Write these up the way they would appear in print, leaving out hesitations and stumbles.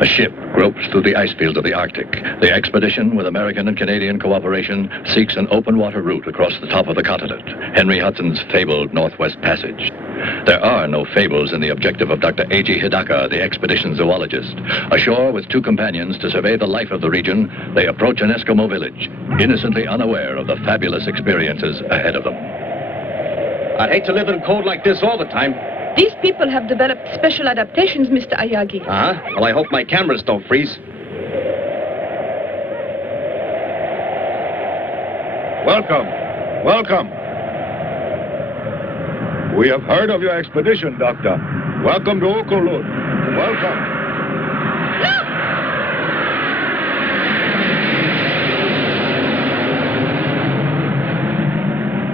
A ship gropes through the ice fields of the Arctic. The expedition, with American and Canadian cooperation, seeks an open water route across the top of the continent, Henry Hudson's fabled Northwest Passage. There are no fables in the objective of Dr. A.G. Hidaka, the expedition zoologist. Ashore with 2 companions to survey the life of the region, they approach an Eskimo village, innocently unaware of the fabulous experiences ahead of them. I'd hate to live in cold like this all the time. These people have developed special adaptations, Mr. Ayagi. Uh-huh. Well, I hope my cameras don't freeze. Welcome. Welcome. We have heard of your expedition, Doctor. Welcome to Okolud. Welcome. Look!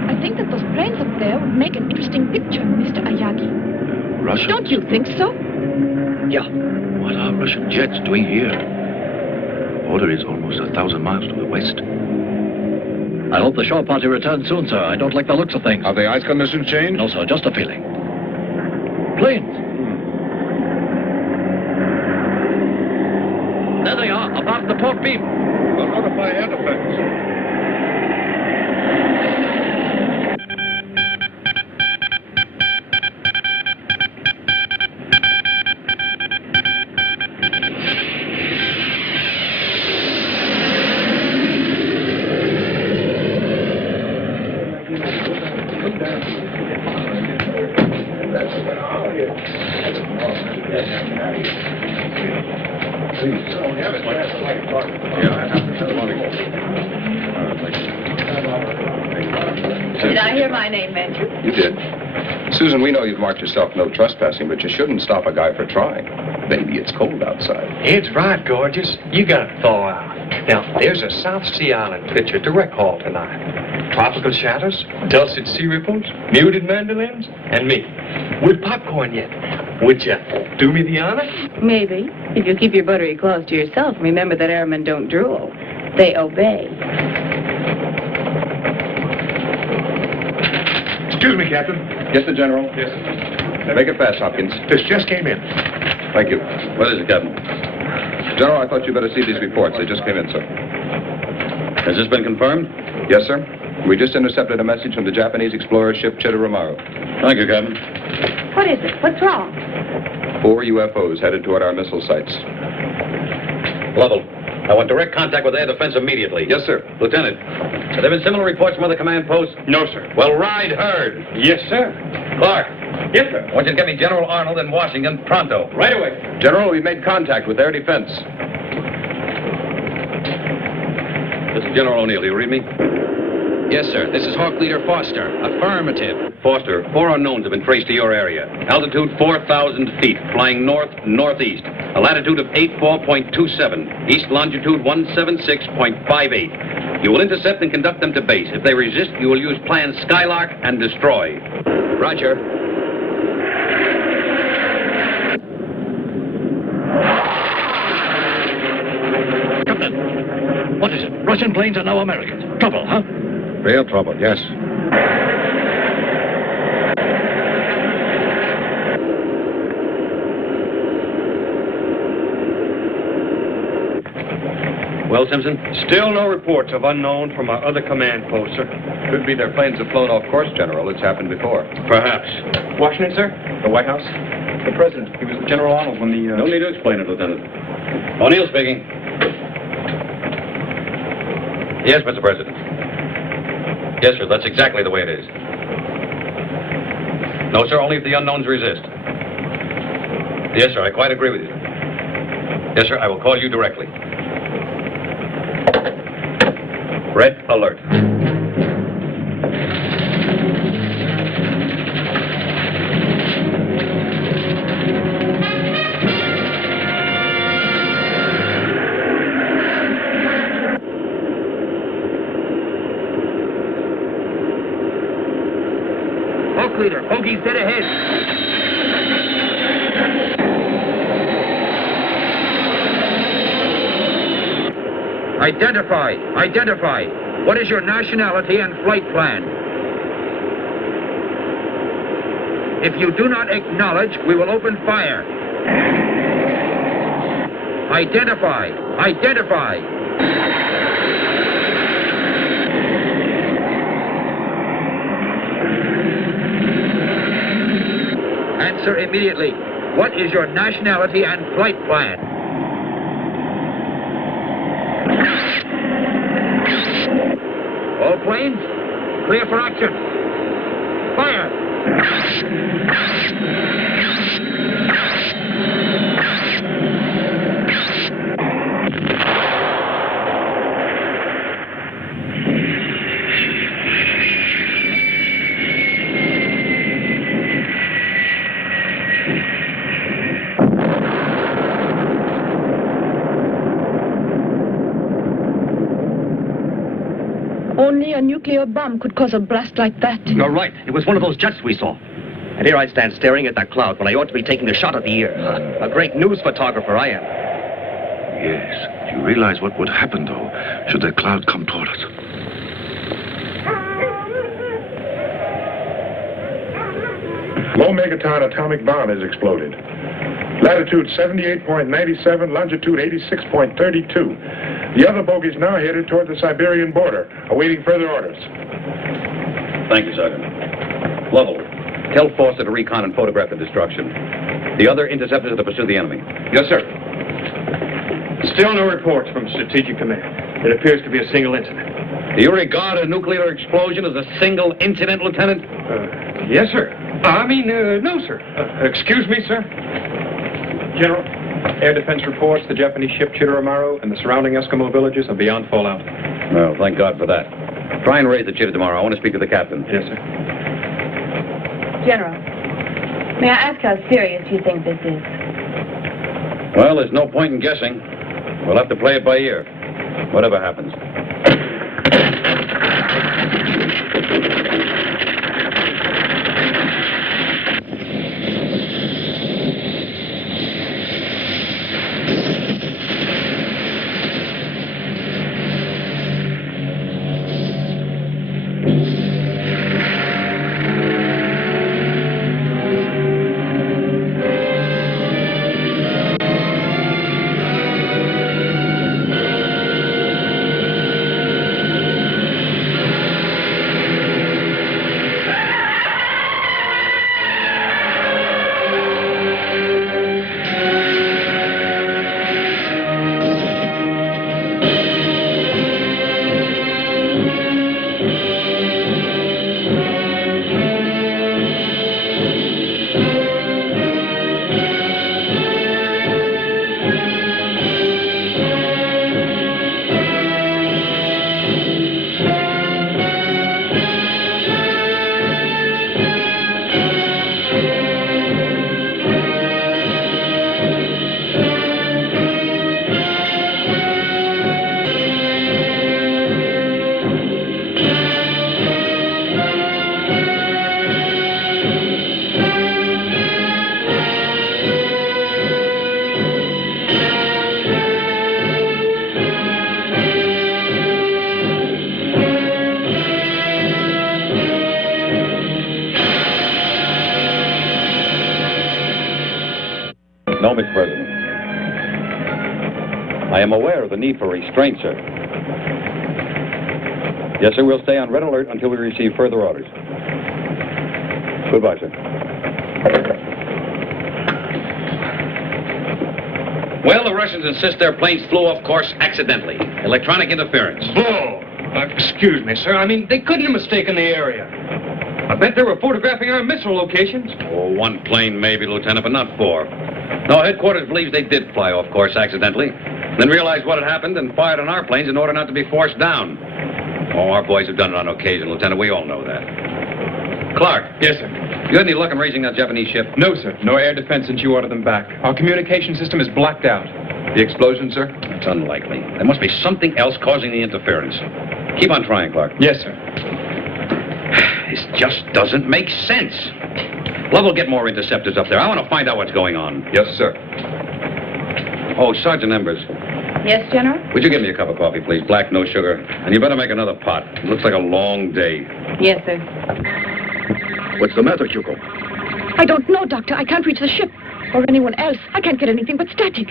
I think that those planes up there would make an interesting picture, Mr. Ayagi. Russians? Don't you think so? Yeah. What are Russian jets doing here? Border is almost 1,000 miles to the west. I hope the shore party returns soon, sir. I don't like the looks of things. Have the ice conditions changed? No, sir, just a feeling. Planes! There they are, above the port beam. We'll notify air defense. Did I hear my name mentioned? You did. Susan, we know you've marked yourself no trespassing, but you shouldn't stop a guy for trying. Maybe it's cold outside. It's right, gorgeous. You gotta thaw out. Now, there's a South Sea Island picture to rec hall tonight. Tropical shadows, dulcet sea ripples, muted mandolins, and me. With popcorn yet. Would you do me the honor? Maybe. If you keep your buttery claws to yourself, remember that airmen don't drool. They obey. Excuse me, Captain. Yes, sir, General. Yes, sir. Make it fast, Hopkins. This just came in. Thank you. What is it, Captain? General, I thought you'd better see these reports. They just came in, sir. Has this been confirmed? Yes, sir. We just intercepted a message from the Japanese explorer ship Chitoromaru. Thank you, Captain. What is it? What's wrong? 4 UFOs headed toward our missile sites. Lovell, I want direct contact with air defense immediately. Yes, sir. Lieutenant, have there been similar reports from other command posts? No, sir. Well, ride herd. Yes, sir. Clark, Yes, sir. I want you to get me General Arnold in Washington pronto. Right away. General, we've made contact with air defense. This is General O'Neill. Do you read me? Yes, sir. This is Hawk Leader Foster. Affirmative. Foster, 4 unknowns have been traced to your area. Altitude 4,000 feet, flying north-northeast. A latitude of 84.27. East longitude 176.58. You will intercept and conduct them to base. If they resist, you will use plan Skylark and destroy. Roger. Captain, what is it? Russian planes are now American. Trouble, huh? Real trouble, yes. Well, Simpson? Still no reports of unknown from our other command posts, sir. Could be their planes have flown off course, General. It's happened before. Perhaps. Washington, sir? The White House? The President. He was General Arnold when the... No need to explain it, Lieutenant. O'Neill speaking. Yes, Mr. President. Yes, sir, that's exactly the way it is. No, sir, only if the unknowns resist. Yes, sir, I quite agree with you. Yes, sir, I will call you directly. Red alert. Hawk Leader, Hoagie's dead ahead. Identify. What is your nationality and flight plan? If you do not acknowledge, we will open fire. Identify. Identify. Answer immediately. What is your nationality and flight plan? All planes, clear for action. Fire! Only a nuclear bomb could cause a blast like that. You're right. It was one of those jets we saw. And here I stand staring at that cloud when I ought to be taking a shot at the year. A great news photographer I am. Yes. Do you realize what would happen, though, should that cloud come toward us? Low megaton atomic bomb has exploded. Latitude 78.97, longitude 86.32. The other bogey's now headed toward the Siberian border, awaiting further orders. Thank you, Sergeant. Lovell, tell Foster to recon and photograph the destruction. The other interceptors are to pursue the enemy. Yes, sir. Still no reports from Strategic Command. It appears to be a single incident. Do you regard a nuclear explosion as a single incident, Lieutenant? Yes, sir. No, sir. Excuse me, sir. General, air defense reports the Japanese ship Chitoromaru and the surrounding Eskimo villages are beyond fallout. Well, thank God for that. Try and raise the Chitta tomorrow. I want to speak to the captain. Yes, sir. General, may I ask how serious you think this is? Well, there's no point in guessing. We'll have to play it by ear. Whatever happens. No, Mr. President. I am aware of the need for restraint, sir. Yes, sir, we'll stay on red alert until we receive further orders. Goodbye, sir. Well, the Russians insist their planes flew off course accidentally. Electronic interference. Bull! Excuse me, sir. They couldn't have mistaken the area. I bet they were photographing our missile locations. Oh, one plane maybe, Lieutenant, but not four. No, headquarters believes they did fly off course accidentally, then realized what had happened and fired on our planes in order not to be forced down. Oh, our boys have done it on occasion, Lieutenant. We all know that. Clark. Yes, sir. You had any luck in raising that Japanese ship? No, sir. No air defense since you ordered them back. Our communication system is blacked out. The explosion, sir? It's unlikely. There must be something else causing the interference. Keep on trying, Clark. Yes, sir. This just doesn't make sense. Lovell, get more interceptors up there. I want to find out what's going on. Yes, sir. Oh, Sergeant Embers. Yes, General? Would you give me a cup of coffee, please? Black, no sugar. And you better make another pot. It looks like a long day. Yes, sir. What's the matter, Hugo? I don't know, Doctor. I can't reach the ship. Or anyone else. I can't get anything but static.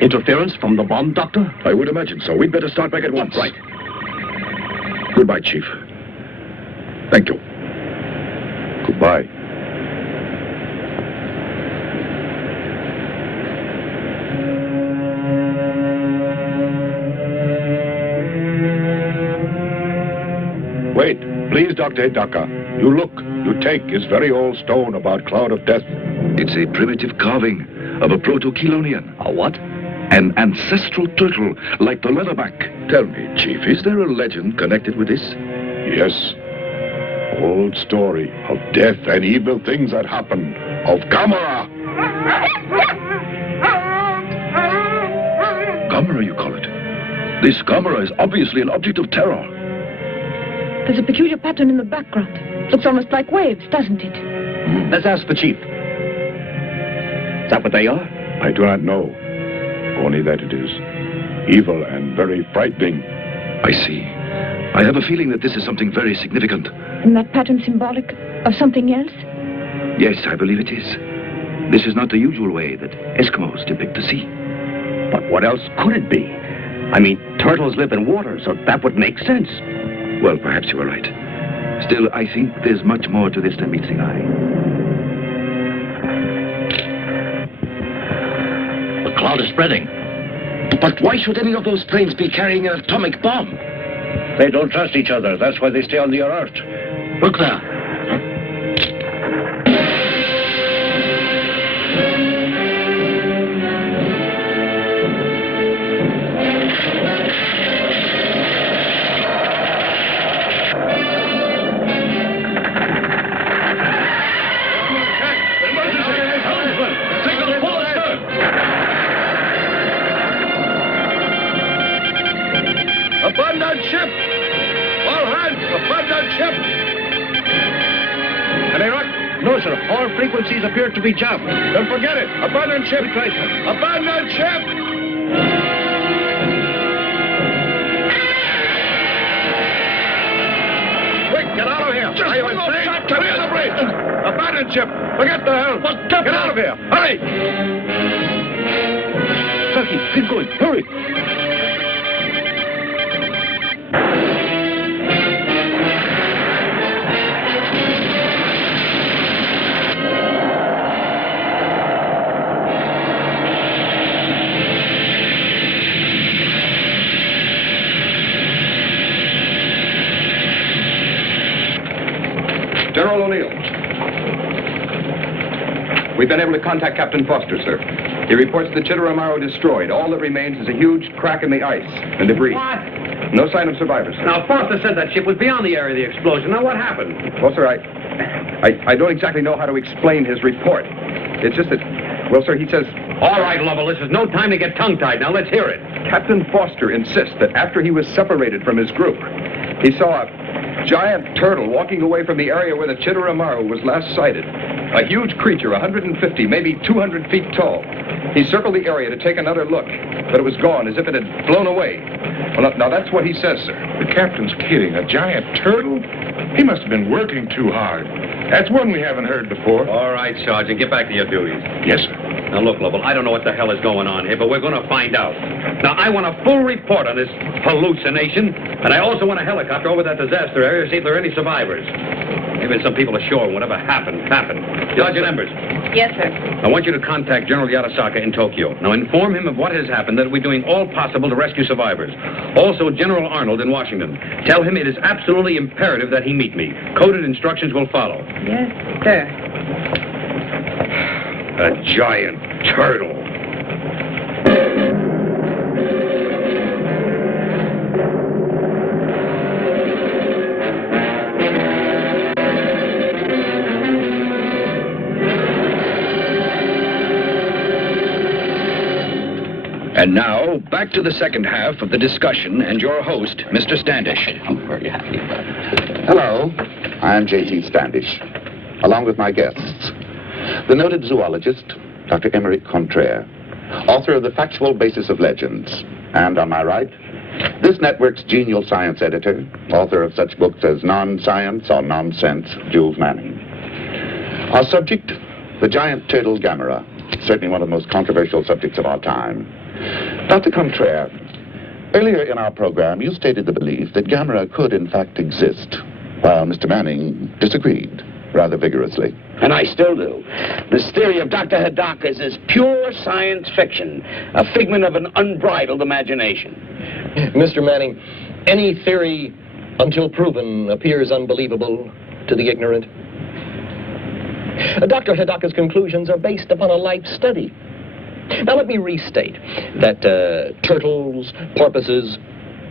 Interference from the bomb, Doctor? I would imagine so. We'd better start back at once. Right. Goodbye, Chief. Thank you. Goodbye. Wait, please, Dr. Hidaka. You look. You take his very old stone about Cloud of Death. It's a primitive carving of a proto-Chelonian. A what? An ancestral turtle, like the leatherback. Tell me, Chief, is there a legend connected with this? Yes. Old story of death and evil things that happen. Of Gammera. Gammera, you call it? This Gammera is obviously an object of terror. There's a peculiar pattern in the background. Looks almost like waves, doesn't it? Let's ask the Chief. Is that what they are? I do not know. Only that it is evil and very frightening. I see. I have a feeling that this is something very significant. And that pattern symbolic of something else? Yes, I believe it is. This is not the usual way that Eskimos depict the sea. But what else could it be? I mean, turtles live in water, so that would make sense. Well, perhaps you are right. Still, I think there's much more to this than meets the eye. The cloud is spreading. But why should any of those planes be carrying an atomic bomb? They don't trust each other. That's why they stay on the alert. Look there. Abandon ship! All hands, abandon ship! Any luck? No, sir. All frequencies appear to be jammed. Then forget it. Abandon ship! We tried, sir. Abandon ship! Quick, get out of here! Are you insane? Clear the bridge! Abandon ship! Forget the hell! Get out of here! Hurry! Turkey, keep going. Hurry. General O'Neill. We've been able to contact Captain Foster, sir. He reports the Chitteramaru destroyed. All that remains is a huge crack in the ice and debris. What? No sign of survivors, sir. Now, Foster said that ship was beyond the area of the explosion. Now, what happened? Well, sir, I don't exactly know how to explain his report. It's just that, well, sir, he says... All right, Lovell, this is no time to get tongue-tied. Now, let's hear it. Captain Foster insists that after he was separated from his group, he saw a giant turtle walking away from the area where the Chitteramaru was last sighted. A huge creature, 150, maybe 200 feet tall. He circled the area to take another look, but it was gone, as if it had flown away. Well, now that's what he says, sir. The captain's kidding. A giant turtle? He must have been working too hard. That's one we haven't heard before. All right, Sergeant, get back to your duties. Yes, sir. Now, look, Lovell, I don't know what the hell is going on here, but we're going to find out. Now, I want a full report on this hallucination, and I also want a helicopter over that disaster area to see if there are any survivors. Maybe some people ashore and whatever happened. Sergeant Embers. Yes, sir. I want you to contact General Yatasaka in Tokyo. Now, inform him of what has happened, that we're doing all possible to rescue survivors. Also, General Arnold in Washington. Tell him it is absolutely imperative that he meet me. Coded instructions will follow. Yes, sir. A giant turtle. And now, back to the second half of the discussion and your host, Mr. Standish. I'm very happy about it. Hello, I'm J.T. Standish, along with my guests. The noted zoologist, Dr. Emeric Contraire, author of The Factual Basis of Legends. And on my right, this network's genial science editor, author of such books as Non-Science or Nonsense, Jules Manning. Our subject, the giant turtle Gammera, certainly one of the most controversial subjects of our time. Dr. Contraire, earlier in our program, you stated the belief that Gammera could, in fact, exist, while Mr. Manning disagreed rather vigorously. And I still do. This theory of Dr. Hidaka's is pure science fiction, a figment of an unbridled imagination. Mr. Manning, any theory, until proven, appears unbelievable to the ignorant. Dr. Hidaka's conclusions are based upon a life study. Now, let me restate that turtles, porpoises,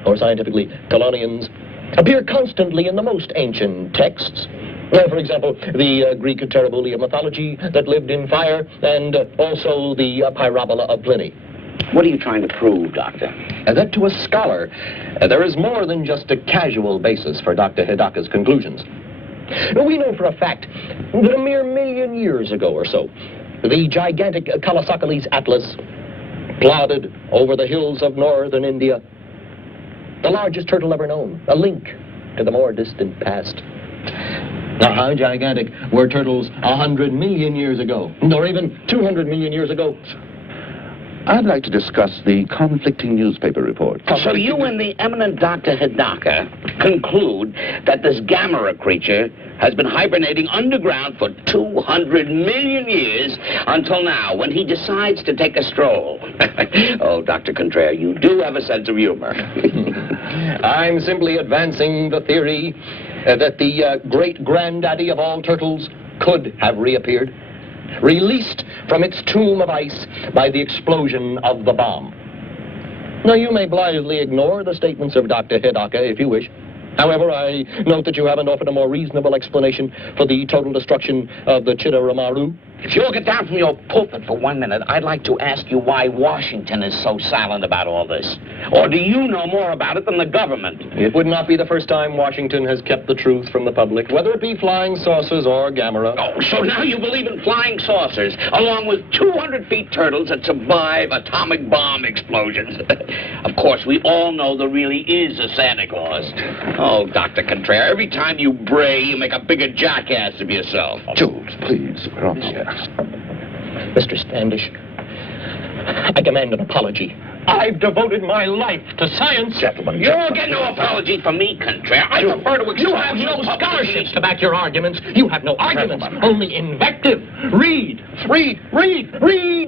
or scientifically, chelonians, appear constantly in the most ancient texts. For example, the Greek Terribolia mythology that lived in fire, and also the Pyrobola of Pliny. What are you trying to prove, Doctor? That to a scholar, there is more than just a casual basis for Dr. Hidaka's conclusions. We know for a fact that a mere 1,000,000 years ago or so, the gigantic Kalasakalis Atlas plodded over the hills of northern India, the largest turtle ever known, a link to the more distant past. Now, how gigantic were turtles 100 million years ago, or even 200 million years ago? I'd like to discuss the conflicting newspaper reports. So you and the eminent Dr. Hidaka conclude that this Gammera creature has been hibernating underground for 200 million years until now, when he decides to take a stroll. Oh, Dr. Contraire, you do have a sense of humor. I'm simply advancing the theory that the great-granddaddy of all turtles could have reappeared, released from its tomb of ice by the explosion of the bomb. Now, you may blithely ignore the statements of Dr. Hidaka if you wish. However, I note that you haven't offered a more reasonable explanation for the total destruction of the Chitteramaru. If you'll get down from your pulpit for 1 minute, I'd like to ask you why Washington is so silent about all this. Or do you know more about it than the government? It would not be the first time Washington has kept the truth from the public, whether it be flying saucers or Gammera. Oh, so now you believe in flying saucers, along with 200 feet turtles that survive atomic bomb explosions. Of course, we all know there really is a Santa Claus. Oh, Dr. Contraire, every time you bray, you make a bigger jackass of yourself. Jules, please, we're on the air. Mr. Standish, I demand an apology. I've devoted my life to science. Gentlemen, You'll get no apology from me, Contraire. I prefer to You have no scholarships to back your arguments. You have no arguments, only invective. Read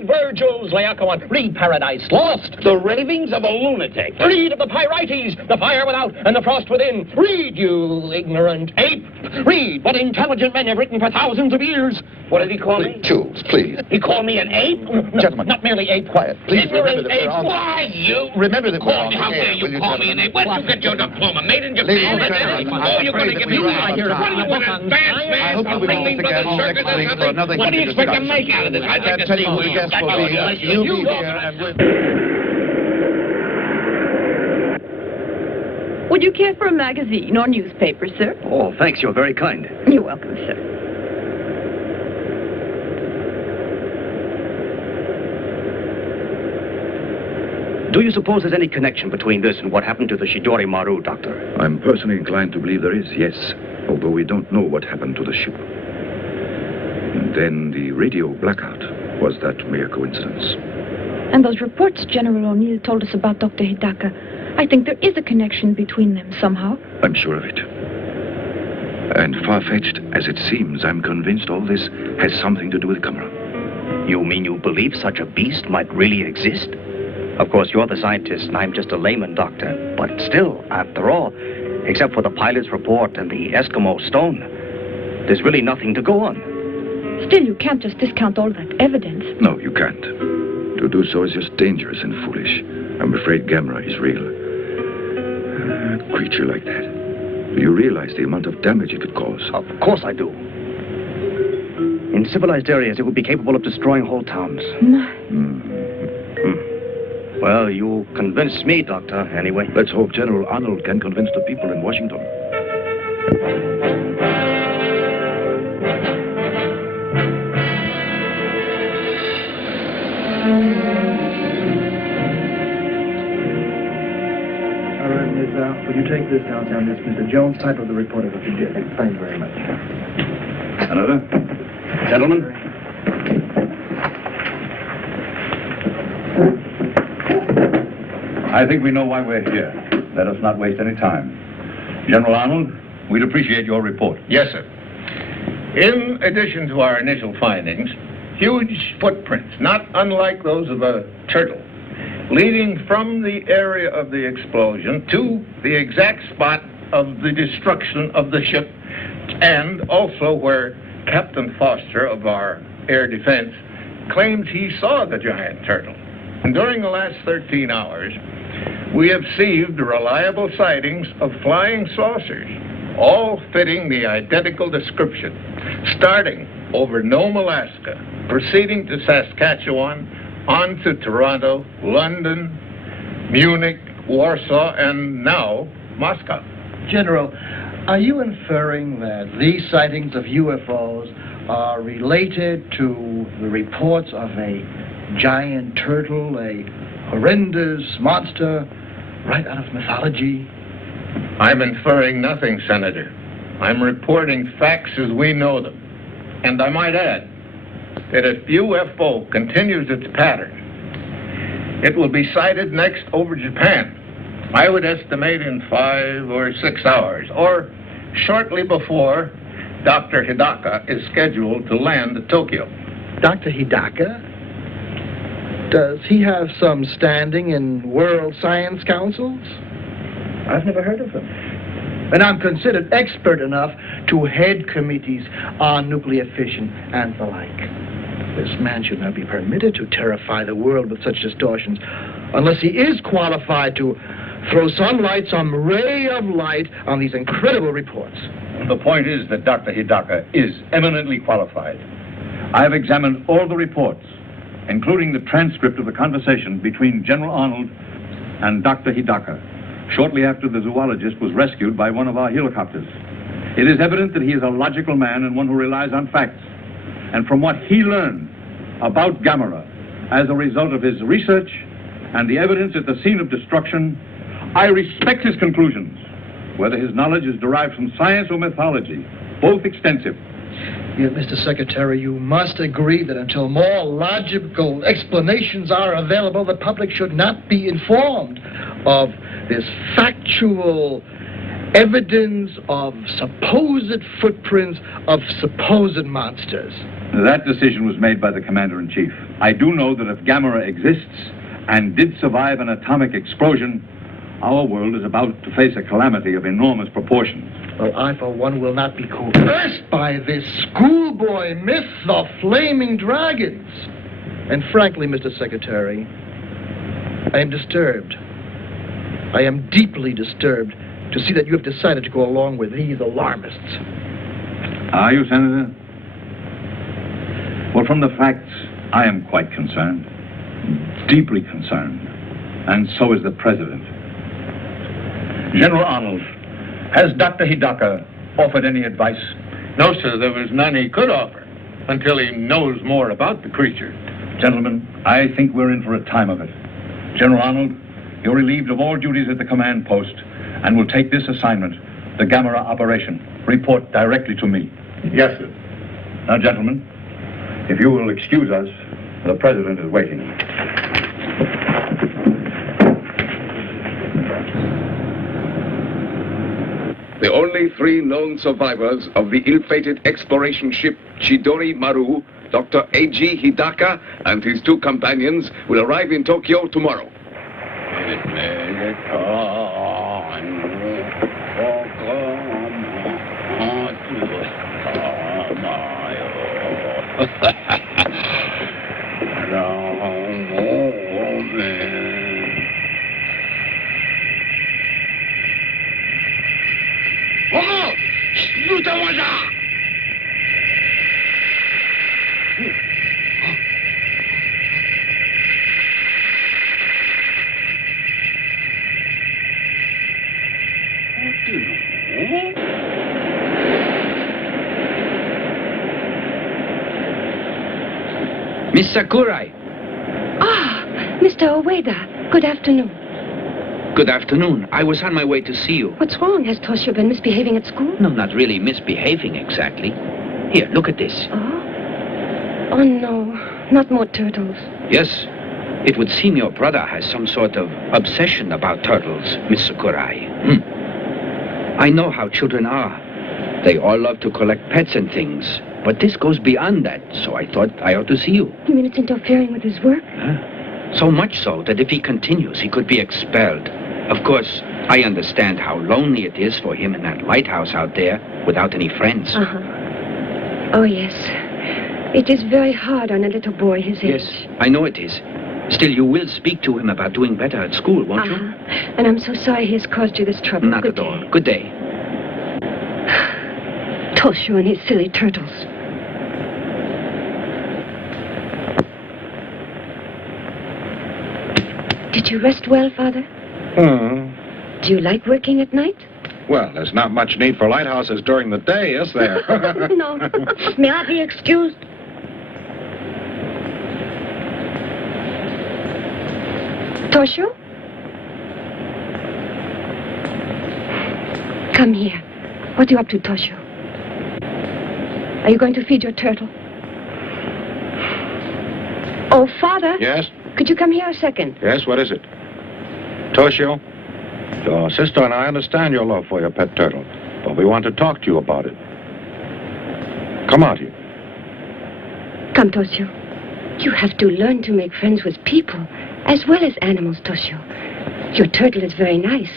Virgil's Laocoon. Read Paradise Lost. The ravings of a lunatic. Read of the Pyrites, the fire without and the frost within. Read, you ignorant ape. Read what intelligent men have written for thousands of years. What did he call me? Jules, please. He called me an ape? Gentlemen. Not merely ape. Quiet, please. Ignorant Remember that ape. we're on the... Why, you? Remember that we're Call on me. the How air. dare you Will you call me an ape? Where'd you get your diploma? Made in Ladies Japan? and gentlemen, Oh, you're going to I'm give afraid me that we one. run out of What do you want, time. advance man? I hope you'll be with us again next week for another What do you expect to discussion. make out of this? I'd I like to can't tell see you who the guest will be. You'll be here and we'll... Would you care for a magazine or newspaper, sir? Oh, thanks. You're very kind. You're welcome, sir. Do you suppose there's any connection between this and what happened to the Shidori Maru, Doctor? I'm personally inclined to believe there is, yes. Although we don't know what happened to the ship. And then the radio blackout. Was that mere coincidence? And those reports General O'Neill told us about Dr. Hidaka, I think there is a connection between them somehow. I'm sure of it. And far-fetched as it seems, I'm convinced all this has something to do with Gammera. You mean you believe such a beast might really exist? Of course, you're the scientist, and I'm just a layman, Doctor. But still, after all, except for the pilot's report and the Eskimo stone, there's really nothing to go on. Still, you can't just discount all that evidence. No, you can't. To do so is just dangerous and foolish. I'm afraid Gammera is real. A creature like that. Do you realize the amount of damage it could cause? Of course I do. In civilized areas, it would be capable of destroying whole towns. Well, you convinced me, Doctor, anyway. Let's hope General Arnold can convince the people in Washington. All right, Miss, would you take this downtown? This Mr. Jones, type of the report of what you did. Thank you very much. Another? Gentlemen? I think we know why we're here. Let us not waste any time. General Arnold, we'd appreciate your report. Yes, sir. In addition to our initial findings, huge footprints, not unlike those of a turtle, leading from the area of the explosion to the exact spot of the destruction of the ship, and also where Captain Foster of our air defense claims he saw the giant turtle. And during the last 13 hours, we have received reliable sightings of flying saucers, all fitting the identical description, starting over Nome, Alaska, proceeding to Saskatchewan, on to Toronto, London, Munich, Warsaw, and now Moscow. General, are you inferring that these sightings of UFOs are related to the reports of a giant turtle, a horrendous monster right out of mythology? I'm inferring nothing, Senator. I'm reporting facts as we know them. And I might add that if UFO continues its pattern, it will be sighted next over Japan. I would estimate in 5 or 6 hours, or shortly before Dr. Hidaka is scheduled to land at Tokyo. Dr. Hidaka? Does he have some standing in world science councils? I've never heard of him. And I'm considered expert enough to head committees on nuclear fission and the like. This man should not be permitted to terrify the world with such distortions unless he is qualified to throw some ray of light on these incredible reports. The point is that Dr. Hidaka is eminently qualified. I have examined all the reports, including the transcript of the conversation between General Arnold and Dr. Hidaka, shortly after the zoologist was rescued by one of our helicopters. It is evident that he is a logical man and one who relies on facts. And from what he learned about Gammera as a result of his research and the evidence at the scene of destruction, I respect his conclusions, whether his knowledge is derived from science or mythology, both extensive. Yet, Mr. Secretary, you must agree that until more logical explanations are available, the public should not be informed of this factual evidence of supposed footprints of supposed monsters. That decision was made by the Commander-in-Chief. I do know that if Gammera exists and did survive an atomic explosion, our world is about to face a calamity of enormous proportions. Well, I, for one, will not be coerced by this schoolboy myth of flaming dragons. And frankly, Mr. Secretary, I am disturbed. I am deeply disturbed to see that you have decided to go along with these alarmists. Are you, Senator? Well, from the facts, I am quite concerned. Deeply concerned. And so is the President. General Arnold, has Dr. Hidaka offered any advice? No, sir, there was none he could offer until he knows more about the creature. Gentlemen, I think we're in for a time of it. General Arnold, you're relieved of all duties at the command post and will take this assignment, the Gammera operation. Report directly to me. Yes, sir. Now, gentlemen, if you will excuse us, the President is waiting. The only 3 known survivors of the ill-fated exploration ship Chidori Maru, Dr. A.G. Hidaka and his 2 companions, will arrive in Tokyo tomorrow. Miss Sakurai. Ah, Mr. Ueda. Good afternoon. Good afternoon. I was on my way to see you. What's wrong? Has Toshio been misbehaving at school? No, not really misbehaving exactly. Here, look at this. Oh? Oh, no. Not more turtles. Yes. It would seem your brother has some sort of obsession about turtles, Miss Sakurai. I know how children are. They all love to collect pets and things. But this goes beyond that, so I thought I ought to see you. You mean it's interfering with his work? So much so that if he continues, he could be expelled. Of course, I understand how lonely it is for him in that lighthouse out there without any friends. Oh, yes. It is very hard on a little boy his age. Yes, I know it is. Still, you will speak to him about doing better at school, won't you? And I'm so sorry he has caused you this trouble. Not at all. Good day. Toshio and his silly turtles. Did you rest well, Father? Do you like working at night? Well, there's not much need for lighthouses during the day, is there? No. May I be excused? Toshio? Come here. What are you up to, Toshio? Are you going to feed your turtle? Oh, Father? Yes? Could you come here a second? Yes, what is it? Toshio? Your sister and I understand your love for your pet turtle, but we want to talk to you about it. Come out here. Come, Toshio. You have to learn to make friends with people, as well as animals, Toshio. Your turtle is very nice,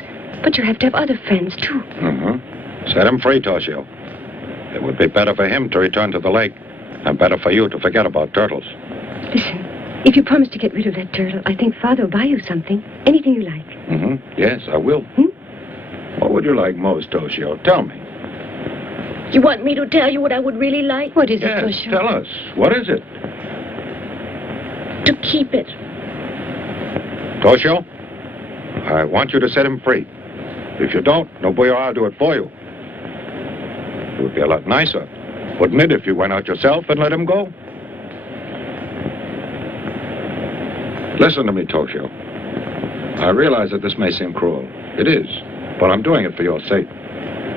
but you have to have other friends, too. Set him free, Toshio. It would be better for him to return to the lake, and better for you to forget about turtles. Listen, if you promise to get rid of that turtle, I think Father will buy you something. Anything you like. Yes, I will. What would you like most, Toshio? Tell me. You want me to tell you what I would really like? What is it, Toshio? Tell us. What is it? To keep it. Toshio, I want you to set him free. If you don't, Nobuyo, I'll do it for you. It would be a lot nicer, wouldn't it, if you went out yourself and let him go? Listen to me, Toshio. I realize that this may seem cruel. It is, but I'm doing it for your sake.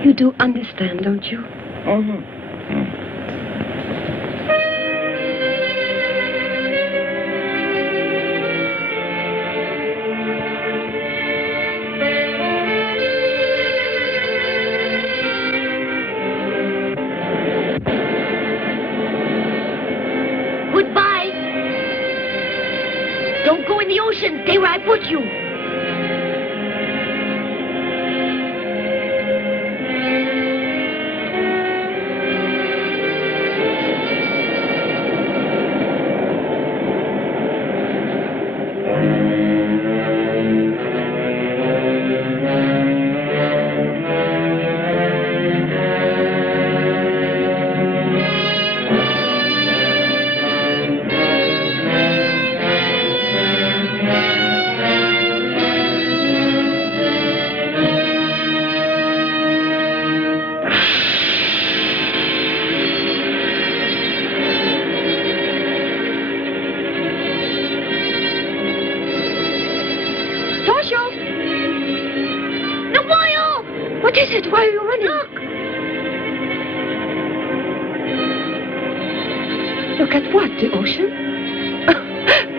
You do understand, don't you? Goodbye. Don't go in the ocean. Stay where I put you. What is it? Why are you running? Look at what? The ocean?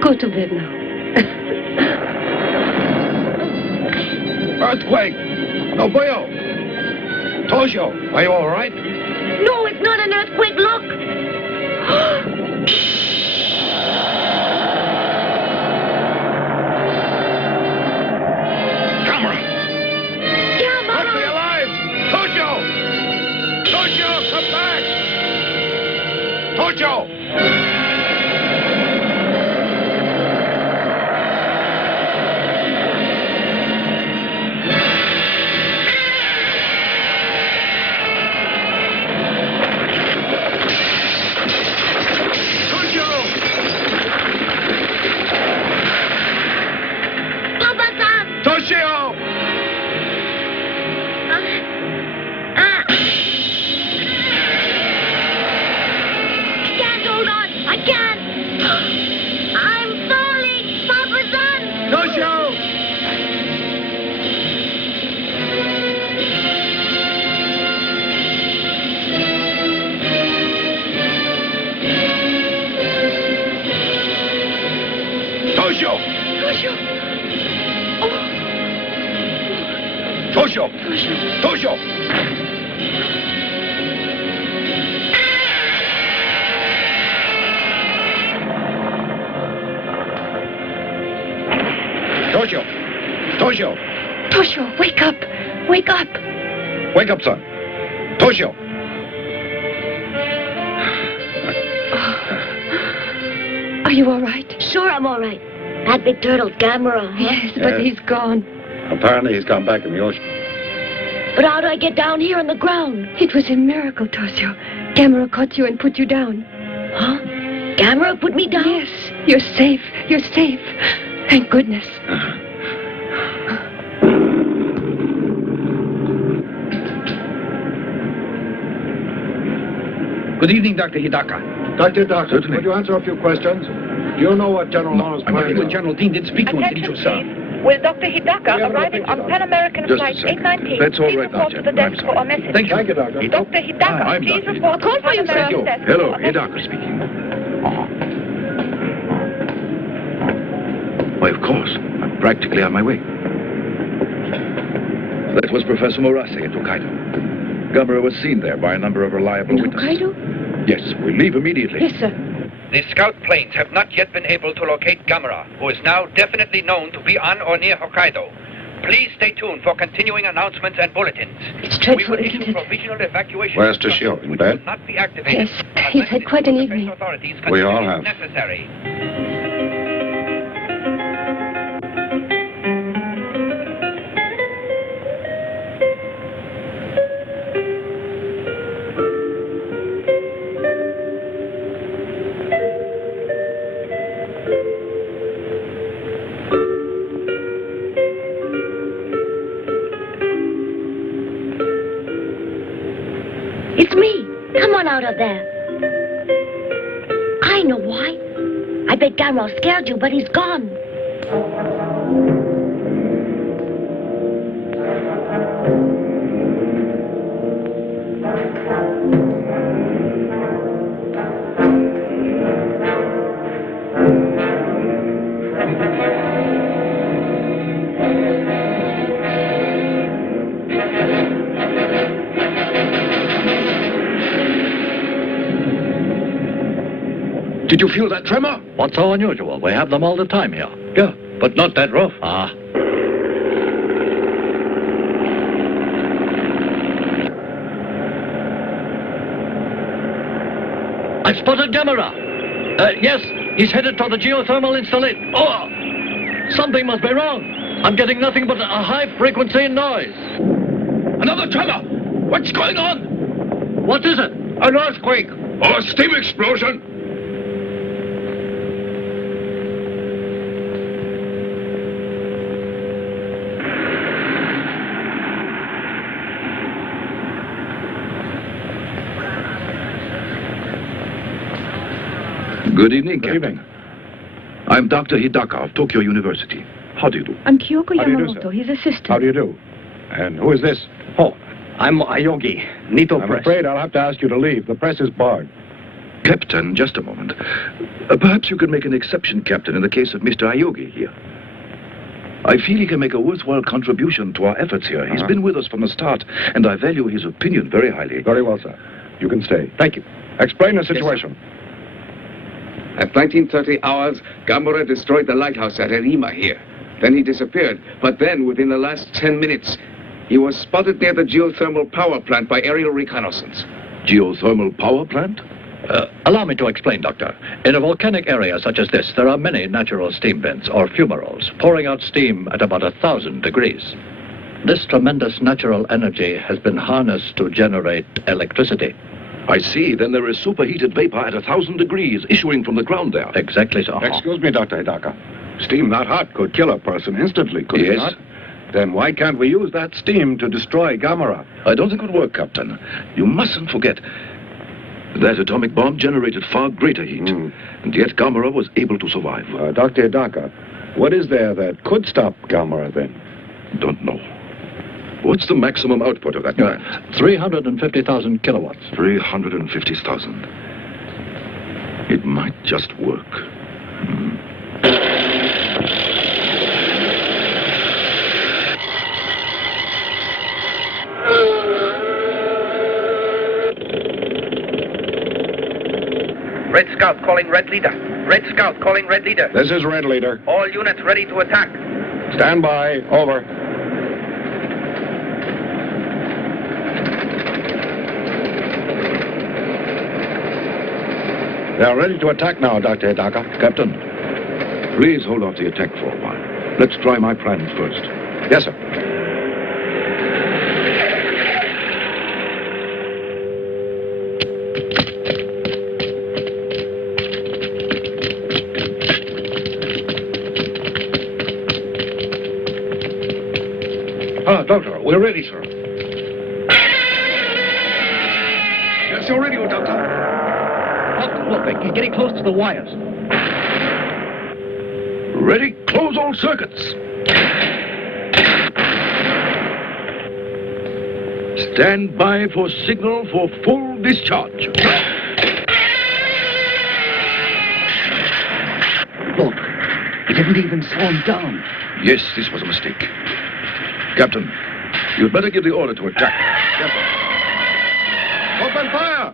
Go to bed now. Earthquake! Nobuyo! Toshio, are you all right? No, it's not an earthquake. Look. Tojo! Toshio! Can't hold on. Toshio. Toshio! Toshio! Toshio! Toshio, wake up! Wake up! Wake up, son. Toshio! Are you all right? Sure, I'm all right. That big turtle's Gammera, huh? Yes, but he's gone. Apparently he's gone back in the ocean. But how do I get down here on the ground? It was a miracle, Toshio. Gammera caught you and put you down. Huh? Gammera put me down? Yes, you're safe. You're safe. Thank goodness. Good evening, Dr. Hidaka. Dr. Would you answer a few questions? Do you know what General Arnold's I'm plan working with is? General Dean did speak to him, didn't you, sir? Will Dr. Hidaka arriving on Pan American Just a Flight second. 819 That's all please right now, report to the gentlemen. desk for a message? Thank you. Thank you, Doctor. Dr. Hidaka, I'm please Dr. report to Call for you, Pan sir. American desk Hello, for a message. Hidaka speaking. Why, of course. I'm practically on my way. That was Professor Morase in Hokkaido. Gammera was seen there by a number of reliable witnesses. Hokkaido? Yes, we leave immediately. Yes, sir. The scout planes have not yet been able to locate Gammera, who is now definitely known to be on or near Hokkaido. Please stay tuned for continuing announcements and bulletins. It's dreadful, We will isn't issue it? provisional evacuation Where's Toshio? In bed? not be activated. Yes, he's had quite an evening. Authorities We all consider have. it necessary. It's me. Come on out of there. I know why. I bet Gammera scared you, but he's gone. Did you feel that tremor? What's so unusual? We have them all the time here. Yeah, but not that rough. Ah. I spotted Gammera. Yes, he's headed toward the geothermal installation. Oh! Something must be wrong. I'm getting nothing but a high-frequency noise. Another tremor! What's going on? What is it? An earthquake! Or a steam explosion! Good evening, Captain. I'm Dr. Hidaka of Tokyo University. How do you do? I'm Kyoko How do you do, Yamamoto, sir? his assistant. How do you do? And who is this? Oh, I'm Ayogi, Nito I'm Press. afraid I'll have to ask you to leave. The press is barred. Captain, just a moment. Perhaps you could make an exception, Captain, in the case of Mr. Ayogi here. I feel he can make a worthwhile contribution to our efforts here. He's been with us from the start, and I value his opinion very highly. Very well, sir. You can stay. Thank you. Explain the situation. At 1930 hours, Gammera destroyed the lighthouse at Erima here. Then he disappeared. But then, within the last 10 minutes, he was spotted near the geothermal power plant by aerial reconnaissance. Geothermal power plant? Allow me to explain, Doctor. In a volcanic area such as this, there are many natural steam vents, or fumaroles, pouring out steam at about 1,000 degrees. This tremendous natural energy has been harnessed to generate electricity. I see. Then there is superheated vapor at 1,000 degrees issuing from the ground there. Exactly so. Excuse me, Dr. Hidaka. Steam that hot could kill a person instantly, could it not? Then why can't we use that steam to destroy Gammera? I don't think it would work, Captain. You mustn't forget that atomic bomb generated far greater heat, and yet Gammera was able to survive. Dr. Hidaka, what is there that could stop Gammera then? Don't know. What's the maximum output of that plant? 350,000 kilowatts. 350,000. It might just work. Red Scout calling Red Leader. Red Scout calling Red Leader. This is Red Leader. All units ready to attack. Stand by. Over. They are ready to attack now, Dr. Hidaka. Captain, please hold off the attack for a while. Let's try my plans first. Yes, sir. Doctor, we're ready, sir. Yes, you're ready, Doctor. Look, they're getting close to the wires. Ready? Close all circuits. Stand by for signal for full discharge. Look, he didn't even slow him down. Yes, this was a mistake. Captain, you'd better give the order to attack. Yes, sir. Open fire!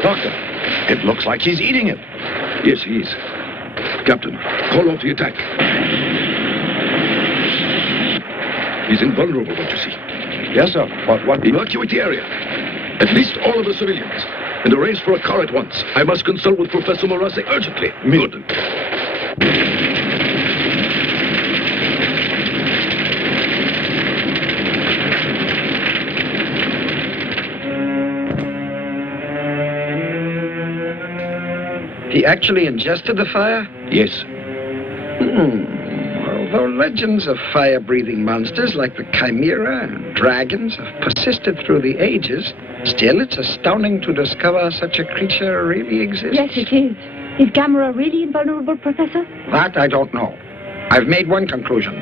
Doctor, it looks like he's eating it. Yes, he is. Captain, call off the attack. He's invulnerable, don't you see? Yes, sir. What? Evacuate the area. At least all of the civilians. And arrange for a car at once. I must consult with Professor Morase urgently. Good. He actually ingested the fire? Yes. Although legends of fire-breathing monsters like the Chimera and dragons have persisted through the ages, still it's astounding to discover such a creature really exists. Yes, it is. Is Gammera really invulnerable, Professor? That I don't know. I've made one conclusion.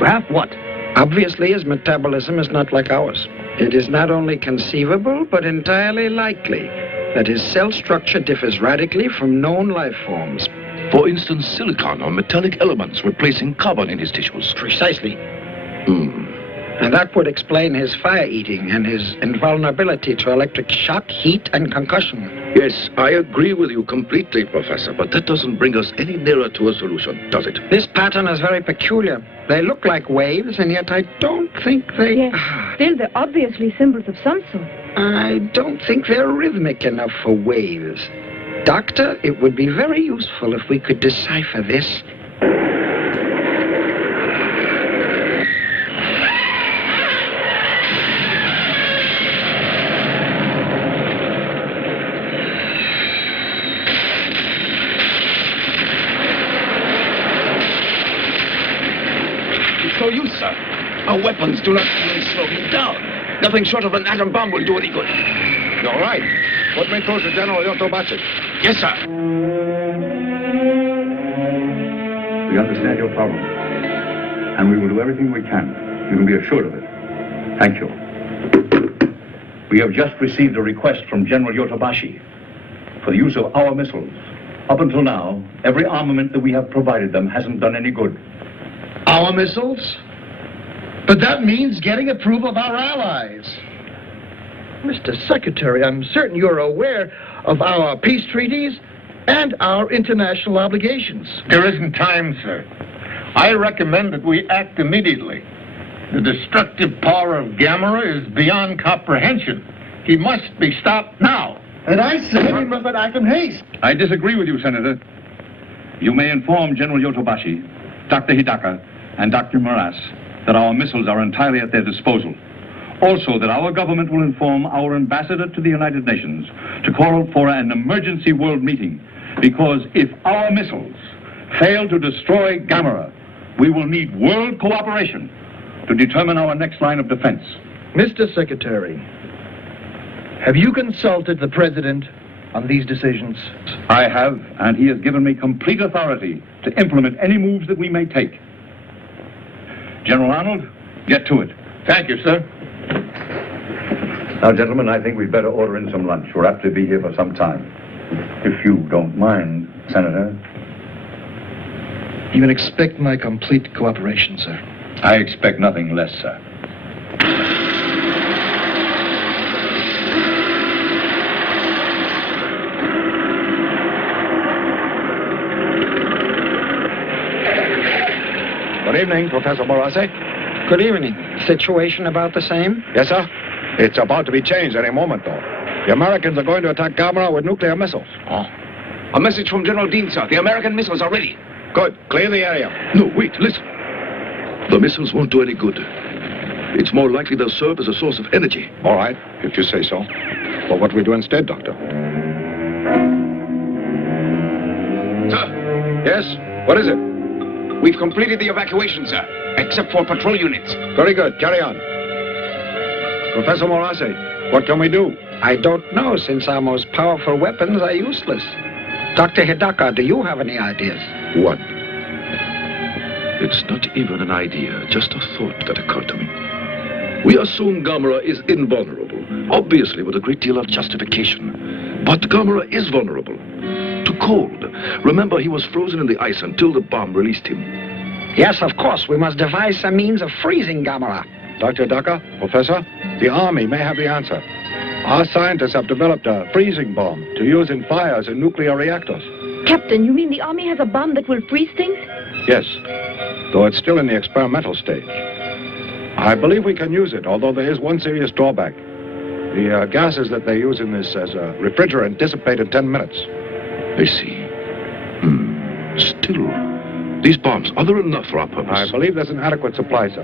Well, what? Obviously, his metabolism is not like ours. It is not only conceivable, but entirely likely that his cell structure differs radically from known life forms. For instance, silicon or metallic elements replacing carbon in his tissues. Precisely. And that would explain his fire-eating and his invulnerability to electric shock, heat, and concussion. Yes, I agree with you completely, Professor, but that doesn't bring us any nearer to a solution, does it? This pattern is very peculiar. They look like waves, and yet I don't think they... Yes. Still, they're obviously symbols of some sort. I don't think they're rhythmic enough for waves. Doctor, it would be very useful if we could decipher this. No use, sir. Our weapons do not even slow him down. Nothing short of an atom bomb will do any good. All right. Put me through to General Yotobachi. Yes, sir. We understand your problem. and we will do everything we can. You can be assured of it. Thank you. We have just received a request from General Yotobashi for the use of our missiles. Up until now, every armament that we have provided them hasn't done any good. Our missiles? But that means getting approval of our allies. Mr. Secretary, I'm certain you're aware of our peace treaties and our international obligations. There isn't time, sir. I recommend that we act immediately. The destructive power of Gammera is beyond comprehension. He must be stopped now. And I say we must act in haste. I disagree with you, Senator. You may inform General Yotobashi, Dr. Hidaka, and Dr. Moras that our missiles are entirely at their disposal. Also, that our government will inform our ambassador to the United Nations to call for an emergency world meeting, because if our missiles fail to destroy Gammera, we will need world cooperation to determine our next line of defense. Mr. Secretary, have you consulted the President on these decisions? I have, and he has given me complete authority to implement any moves that we may take. General Arnold, get to it. Thank you, sir. Now, gentlemen, I think we'd better order in some lunch. We're apt to be here for some time. If you don't mind, Senator. You can expect my complete cooperation, sir. I expect nothing less, sir. Good evening, Professor Morase. Good evening. Situation about the same? Yes, sir. It's about to be changed any moment, though. The Americans are going to attack Gammera with nuclear missiles. Oh. A message from General Dean, sir. The American missiles are ready. Good. Clear the area. No, wait, listen. The missiles won't do any good. It's more likely they'll serve as a source of energy. All right, if you say so. But what do we do instead, Doctor? Sir? Yes? What is it? We've completed the evacuation, sir, except for patrol units. Very good. Carry on. Professor Morase, what can we do? I don't know, since our most powerful weapons are useless. Dr. Hidaka, do you have any ideas? One. It's not even an idea, just a thought that occurred to me. We assume Gammera is invulnerable, obviously with a great deal of justification. But Gammera is vulnerable to cold. Remember, he was frozen in the ice until the bomb released him. Yes, of course. We must devise some means of freezing Gammera. Dr. Hidaka, Professor, the Army may have the answer. Our scientists have developed a freezing bomb to use in fires in nuclear reactors. Captain, you mean the Army has a bomb that will freeze things? Yes, though it's still in the experimental stage. I believe we can use it, although there is one serious drawback. The gases that they use in this as a refrigerant dissipate in 10 minutes. I see. Still, these bombs, are there enough for our purpose? I believe there's an adequate supply, sir.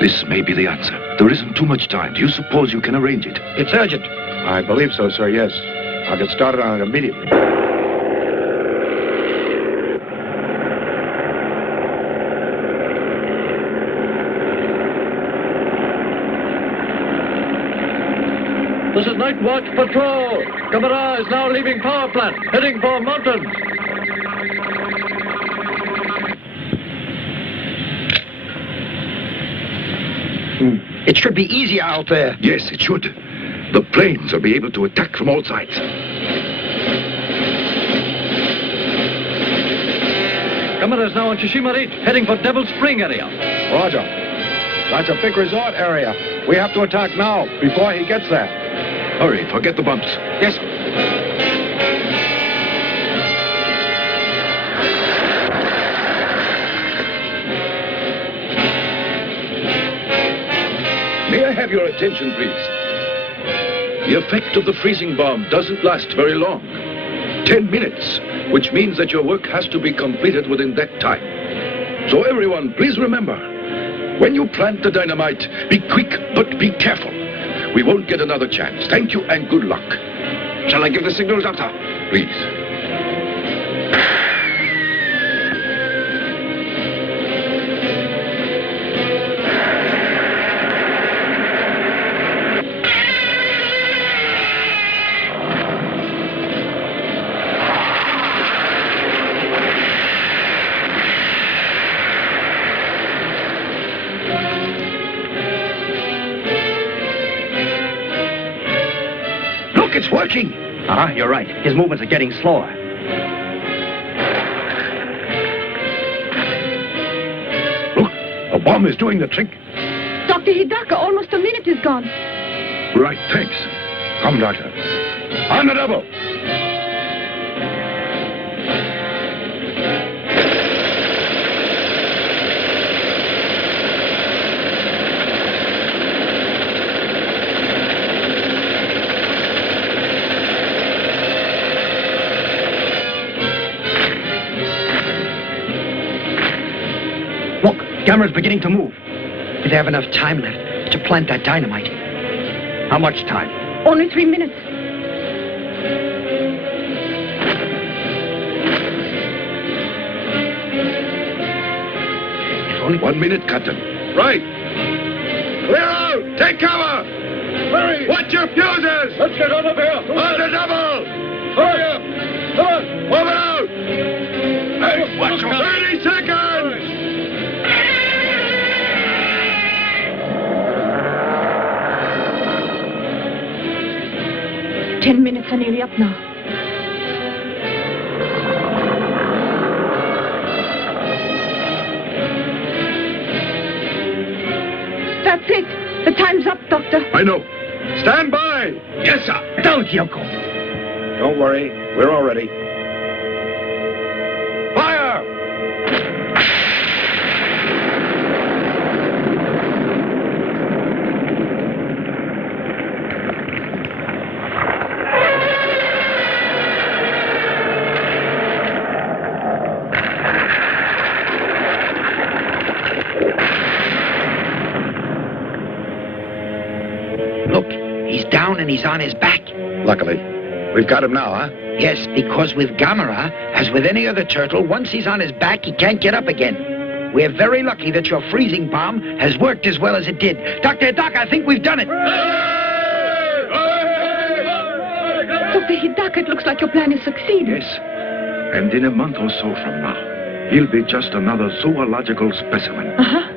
This may be the answer. There isn't too much time. Do you suppose you can arrange it? It's urgent. I believe so, sir, yes. I'll get started on it immediately. This is Night Watch Patrol. Gammera is now leaving power plant, heading for mountains. It should be easier out there. Yes, it should. The planes will be able to attack from all sides. Gammera is now on Tsushima Reach, heading for Devil Spring area. Roger. That's a big resort area. We have to attack now, before he gets there. Hurry, forget the bumps. Yes. May I have your attention, please? The effect of the freezing bomb doesn't last very long. 10 minutes, which means that your work has to be completed within that time. So everyone, please remember, when you plant the dynamite, be quick, but be careful. We won't get another chance. Thank you and good luck. Shall I give the signal, Doctor? Please. working! You're right. His movements are getting slower. Look, a bomb is doing the trick. Dr. Hidaka, almost a minute is gone. Right, thanks. Come, Doctor. On the double. Look, Gammera's beginning to move. Do they have enough time left to plant that dynamite? How much time? Only 3 minutes. Only 1 minute, Captain. Right. Clear out! Take cover! Hurry! Watch your fuses! Let's get out of here! On the double! Hurry up! Come on! Move it out! Hey, watch your 30 seconds! 10 minutes are nearly up now. That's it. The time's up, Doctor. I know. Stand by! Yes, sir. Down, Kyoko. Don't worry. We're all ready. Fire! Look, he's down and he's on his back. Luckily. We've got him now, huh? Yes, because with Gammera, as with any other turtle, once he's on his back, he can't get up again. We're very lucky that your freezing bomb has worked as well as it did. Dr. Hidaka, I think we've done it. Dr. Hidaka, it looks like your plan has succeeded. Yes. And in a month or so from now, he'll be just another zoological specimen. Uh-huh.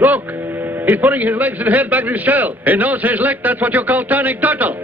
Look! He's putting his legs and head back in his shell. He knows his leg. That's what you call turning turtle.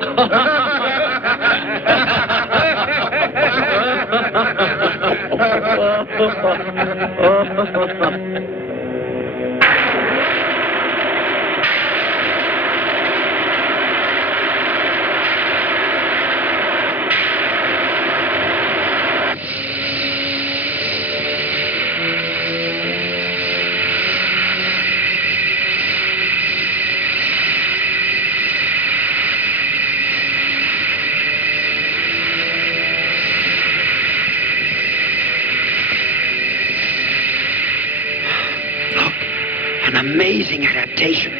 An amazing adaptation.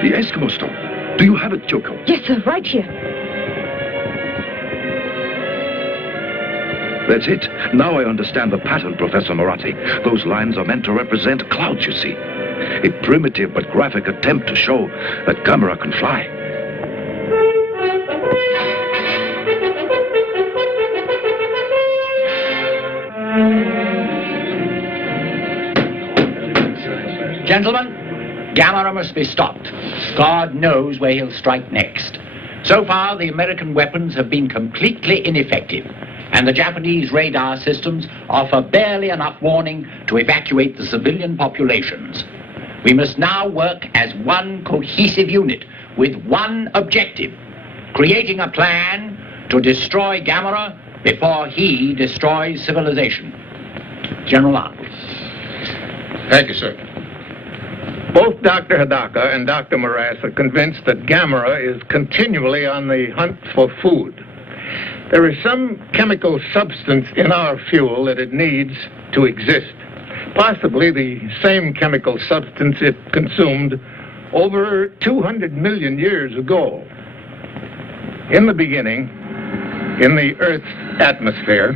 The Eskimo stone. Do you have it, Kyoko? Yes, sir, right here. That's it. Now I understand the pattern, Professor Moratti. Those lines are meant to represent clouds, you see. A primitive but graphic attempt to show that Gammera can fly. Gentlemen, Gammera must be stopped. God knows where he'll strike next. So far, the American weapons have been completely ineffective, and the Japanese radar systems offer barely enough warning to evacuate the civilian populations. We must now work as one cohesive unit with one objective, creating a plan to destroy Gammera before he destroys civilization. General Arnold. Thank you, sir. Both Dr. Hidaka and Dr. Morass are convinced that Gammera is continually on the hunt for food. There is some chemical substance in our fuel that it needs to exist. possibly the same chemical substance it consumed over 200 million years ago. In the beginning, in the Earth's atmosphere,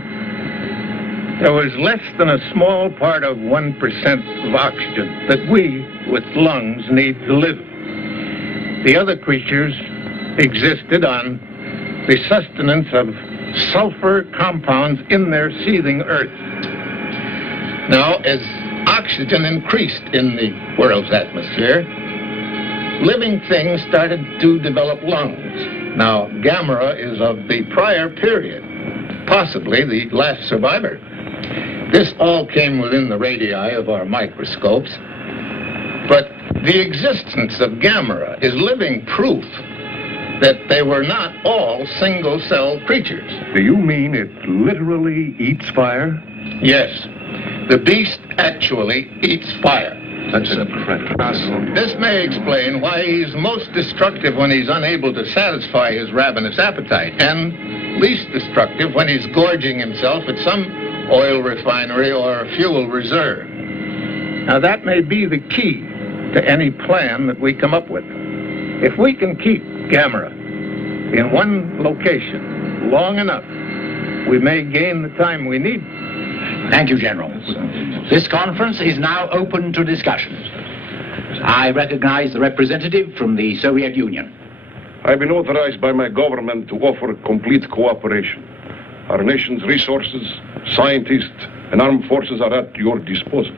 there was less than a small part of 1% of oxygen that we, with lungs, need to live. The other creatures existed on the sustenance of sulfur compounds in their seething earth. Now, as oxygen increased in the world's atmosphere, living things started to develop lungs. Now, Gammera is of the prior period, possibly the last survivor. This all came within the radii of our microscopes, but the existence of Gammera is living proof that they were not all single-cell creatures. Do you mean it literally eats fire? Yes. The beast actually eats fire. That's incredible. This may explain why he's most destructive when he's unable to satisfy his ravenous appetite, and least destructive when he's gorging himself at some oil refinery or fuel reserve. Now, that may be the key to any plan that we come up with. If we can keep Gammera in one location long enough, we may gain the time we need. Thank you, General. This conference is now open to discussion. I recognize the representative from the Soviet Union. I've been authorized by my government to offer complete cooperation. Our nation's resources, scientists, and armed forces are at your disposal.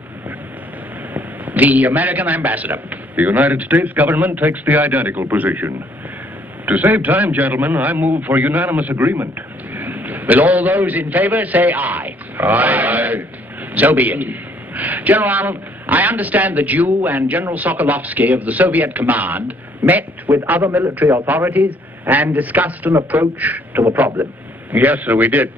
The American ambassador. The United States government takes the identical position. To save time, gentlemen, I move for unanimous agreement. Will all those in favor say aye? Aye. So be it. General Arnold, I understand that you and General Sokolovsky of the Soviet Command met with other military authorities and discussed an approach to the problem. Yes, sir, we did.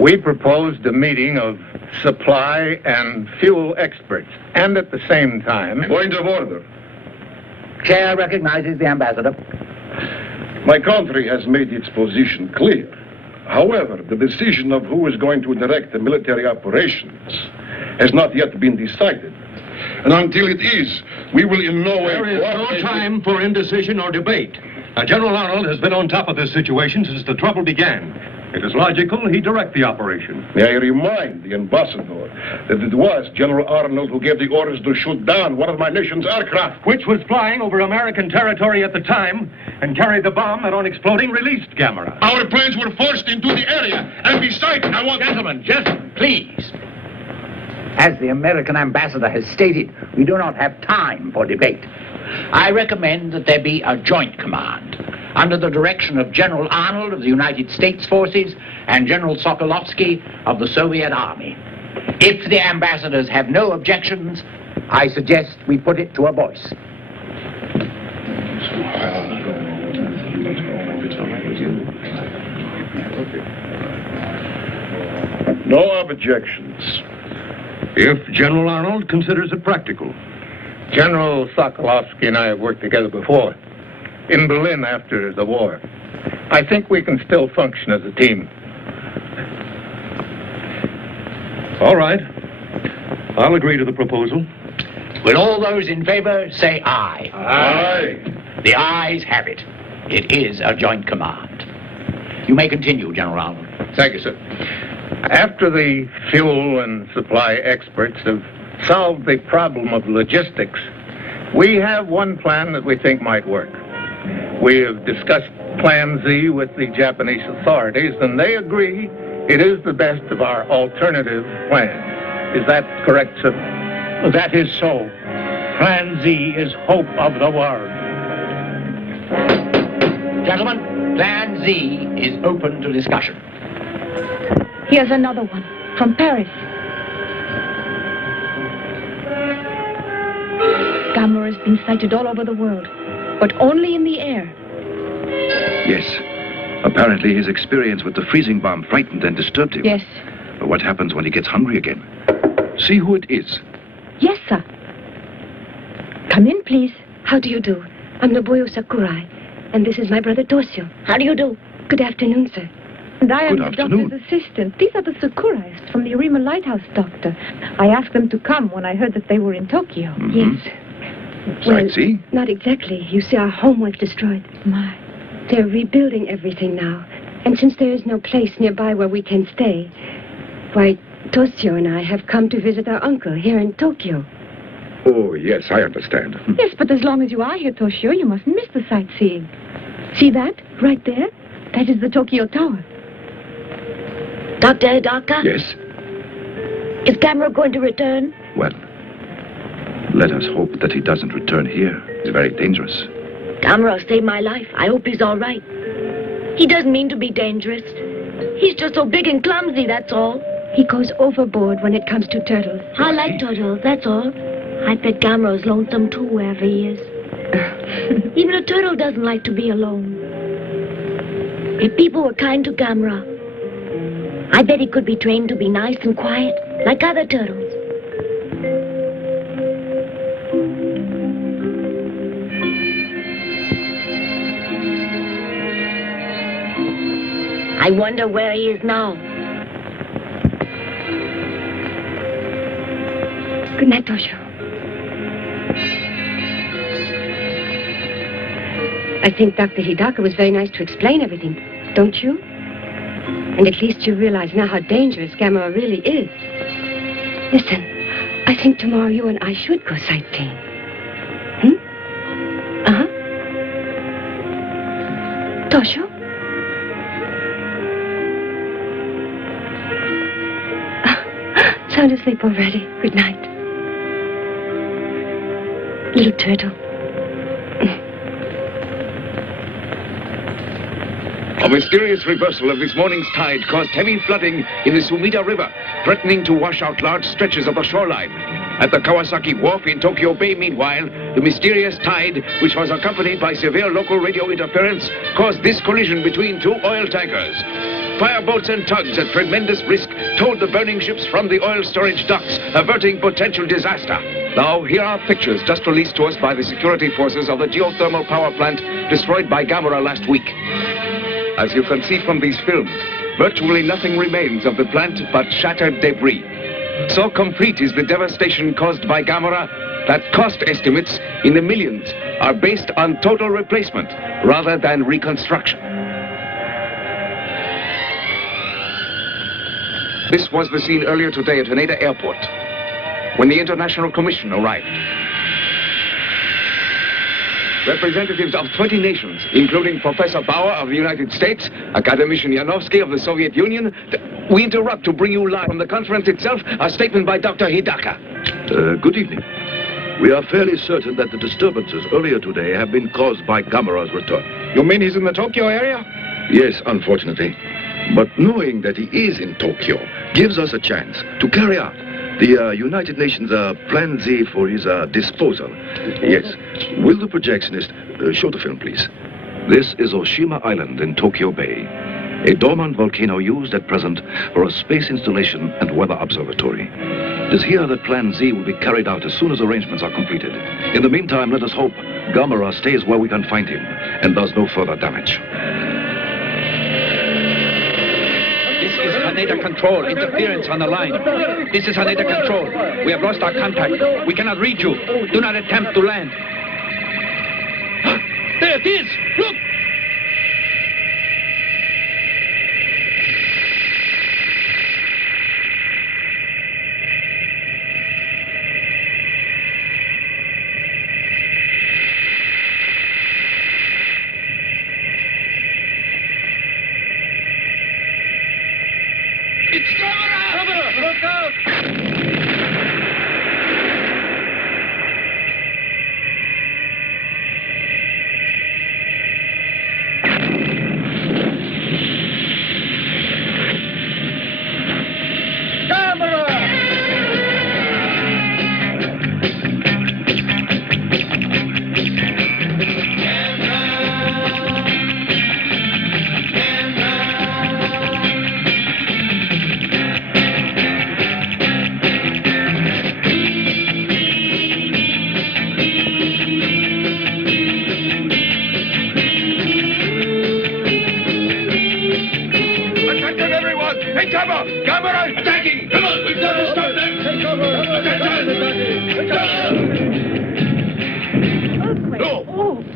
We proposed a meeting of supply and fuel experts, and at the same time... Point of order. Chair recognizes the ambassador. My country has made its position clear. However, the decision of who is going to direct the military operations has not yet been decided. And until it is, we will in no way... There is no time for indecision or debate. General Arnold has been on top of this situation since the trouble began. It is logical he direct the operation. May I remind the ambassador that it was General Arnold who gave the orders to shoot down one of my nation's aircraft. Which was flying over American territory at the time and carried the bomb that on exploding released Gammera. Our planes were forced into the area, and besides, I want... Gentlemen, please. As the American ambassador has stated, we do not have time for debate. I recommend that there be a joint command under the direction of General Arnold of the United States Forces and General Sokolovsky of the Soviet Army. If the ambassadors have no objections, I suggest we put it to a voice. No objections. If General Arnold considers it practical. General Sokolovsky and I have worked together before, in Berlin after the war. I think we can still function as a team. All right. I'll agree to the proposal. Will all those in favor say aye? Aye. The ayes have it. It is a joint command. You may continue, General Arnold. Thank you, sir. After the fuel and supply experts have solved the problem of logistics, we have one plan that we think might work. We have discussed Plan Z with the Japanese authorities, and they agree it is the best of our alternative plan. Is that correct, sir? That is so. Plan Z is hope of the world. Gentlemen, Plan Z is open to discussion. Here's another one from Paris. Gammera has been sighted all over the world, but only in the air. Yes. Apparently his experience with the freezing bomb frightened and disturbed him. Yes. But what happens when he gets hungry again? See who it is. Yes, sir. Come in, please. How do you do? I'm Nobuo Sakurai, and this is my brother Toshio. How do you do? Good afternoon, sir. And I am Good the afternoon. doctor's assistant. These are the Sakuraists from the Arima Lighthouse, Doctor. I asked them to come when I heard that they were in Tokyo. Yes. Sightseeing? Not exactly. You see, our home was destroyed. My. They're rebuilding everything now. And since there is no place nearby where we can stay, why, Toshio and I have come to visit our uncle here in Tokyo. Oh, yes, I understand. Yes, but as long as you are here, Toshio, you mustn't miss the sightseeing. See that? Right there? That is the Tokyo Tower. Dr. Hidaka? Yes? Is Gammera going to return? Well, let us hope that he doesn't return here. It's very dangerous. Gammera saved my life. I hope he's all right. He doesn't mean to be dangerous. He's just so big and clumsy, that's all. He goes overboard when it comes to turtles. I like turtles, that's all. I bet Gammera's lonesome too, wherever he is. Even a turtle doesn't like to be alone. If people were kind to Gammera, I bet he could be trained to be nice and quiet, like other turtles. I wonder where he is now. Good night, Toshio. I think Dr. Hidaka was very nice to explain everything, don't you? And at least you realize now how dangerous Gammera really is. Listen, I think tomorrow you and I should go sightseeing. Uh-huh. Toshio? Sound asleep already. Good night. Little turtle. A mysterious reversal of this morning's tide caused heavy flooding in the Sumida River, threatening to wash out large stretches of the shoreline. At the Kawasaki Wharf in Tokyo Bay, meanwhile, the mysterious tide, which was accompanied by severe local radio interference, caused this collision between two oil tankers. Fireboats and tugs at tremendous risk towed the burning ships from the oil storage docks, averting potential disaster. Now, here are pictures just released to us by the security forces of the geothermal power plant destroyed by Gammera last week. As you can see from these films, virtually nothing remains of the plant but shattered debris. So complete is the devastation caused by Gammera that cost estimates in the millions are based on total replacement rather than reconstruction. This was the scene earlier today at Haneda Airport, when the International Commission arrived. Representatives of 20 nations, including Professor Bauer of the United States, Academician Yanovsky of the Soviet Union. We interrupt to bring you live from the conference itself a statement by Dr. Hidaka. Good evening. We are fairly certain that the disturbances earlier today have been caused by Gammera's return. You mean he's in the Tokyo area? Yes, unfortunately. But knowing that he is in Tokyo gives us a chance to carry out the United Nations Plan Z for his disposal. Yes. Will the projectionist show the film, please? This is Oshima Island in Tokyo Bay, a dormant volcano used at present for a space installation and weather observatory. It is here that Plan Z will be carried out as soon as arrangements are completed. In the meantime, let us hope Gammera stays where we can find him and does no further damage. This is Haneda Control. Interference on the line. This is Haneda Control. We have lost our contact. We cannot reach you. Do not attempt to land. There it is! Look! It's Gammera! Look out!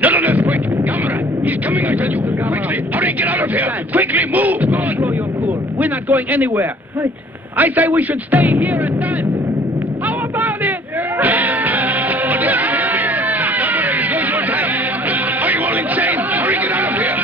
None of this, quick! Gammera! He's coming, I tell you! Quickly! Hurry, get out of here! Quickly, move! Go on! Blow your cool. We're not going anywhere. Right. I say we should stay here and dance. How about it? Are you all insane? Hurry, get out of here!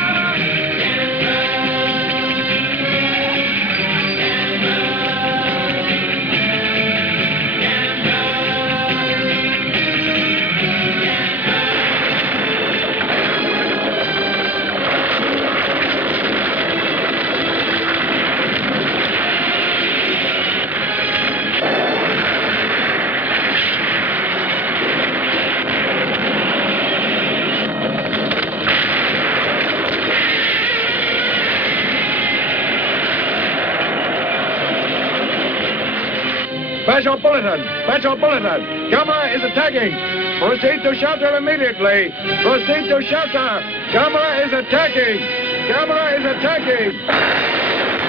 Special bulletin! Special bulletin! Gammera is attacking! Proceed to shelter immediately! Proceed to shelter! Gammera is attacking! Gammera is attacking!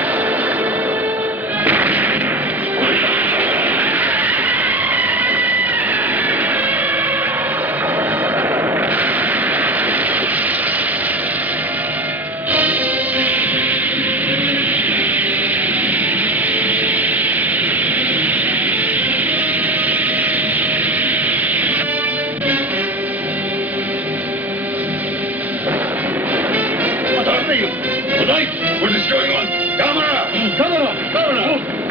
What is going on? Gammera! Gammera!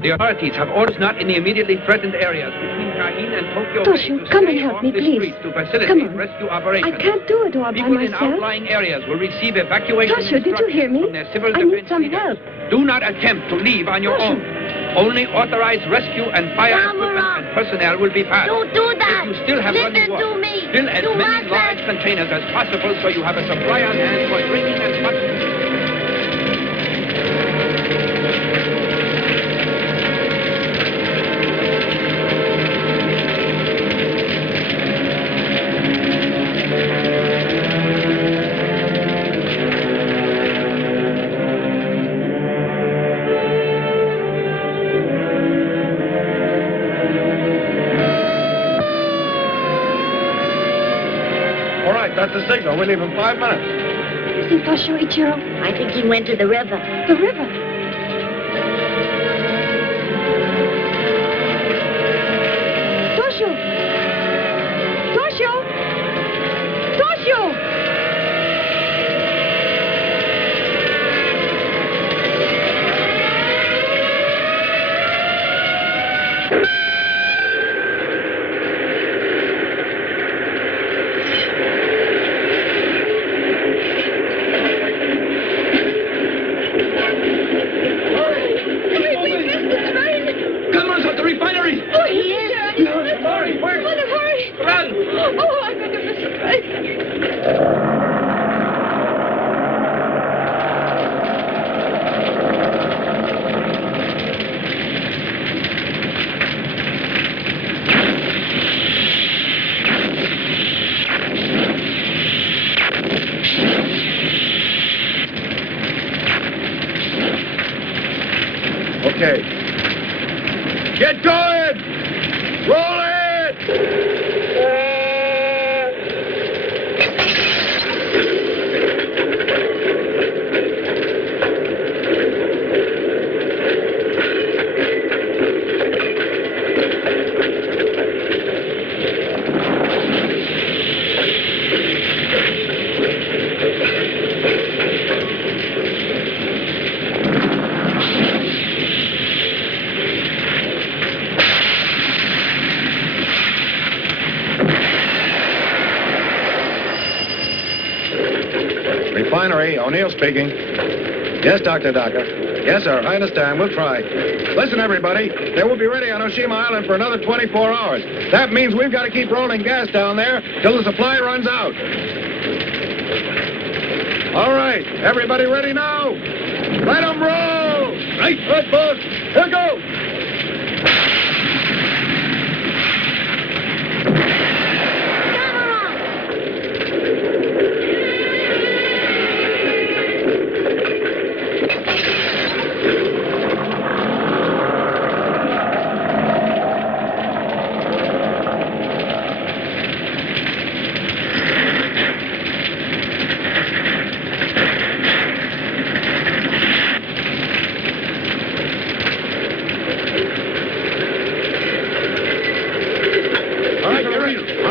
The authorities have orders not in the immediately threatened areas between Kahin and Tokyo Bay Toshio, to come stay and help off me, the please. streets to facilitate Come on. rescue operations. I can't do it all by People in myself. outlying areas will receive evacuation Toshio, did you hear me? from their civil I need defense some leaders. help. Do not attempt to leave on your own. Only authorized rescue and fire equipment and personnel will be passed. Don't do that. If you still have Listen running water, to me. fill as You many mustn't. large containers as possible so you have a supply on hand for drinking and much. All right, that's the signal. We leave in 5 minutes. You see Toshio, Ichiro? I think he went to the river. The river. Toshio! Toshio! Toshio! Gammera's at the refinery! Oh, he is. Hurry, quick! Hurry! Run! Oh, I'm going to miss the flight. Okay. Get going! Roll it! refinery. O'Neill speaking. Yes, Dr. Daka. Yes, sir. I understand. We'll try. Listen, everybody. They won't be ready on Oshima Island for another 24 hours. That means we've got to keep rolling gas down there till the supply runs out. All right. Everybody ready now? Let them roll! Right, boss. Here goes!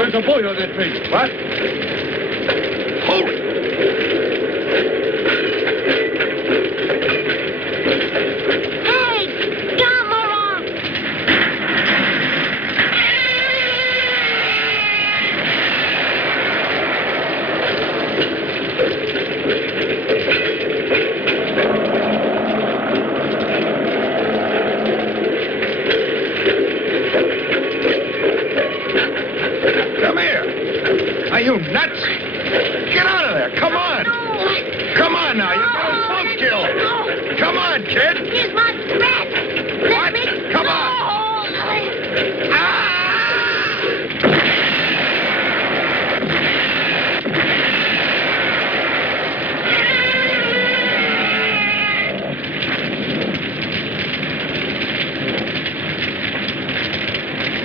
There's a boy on that thing. What? Hold it! Hey, Gammera! Come here. Are you nuts? Get out of there. Come on. Come on now. You're getting both killed. Come on, kid. Here's my threat. What? Come on.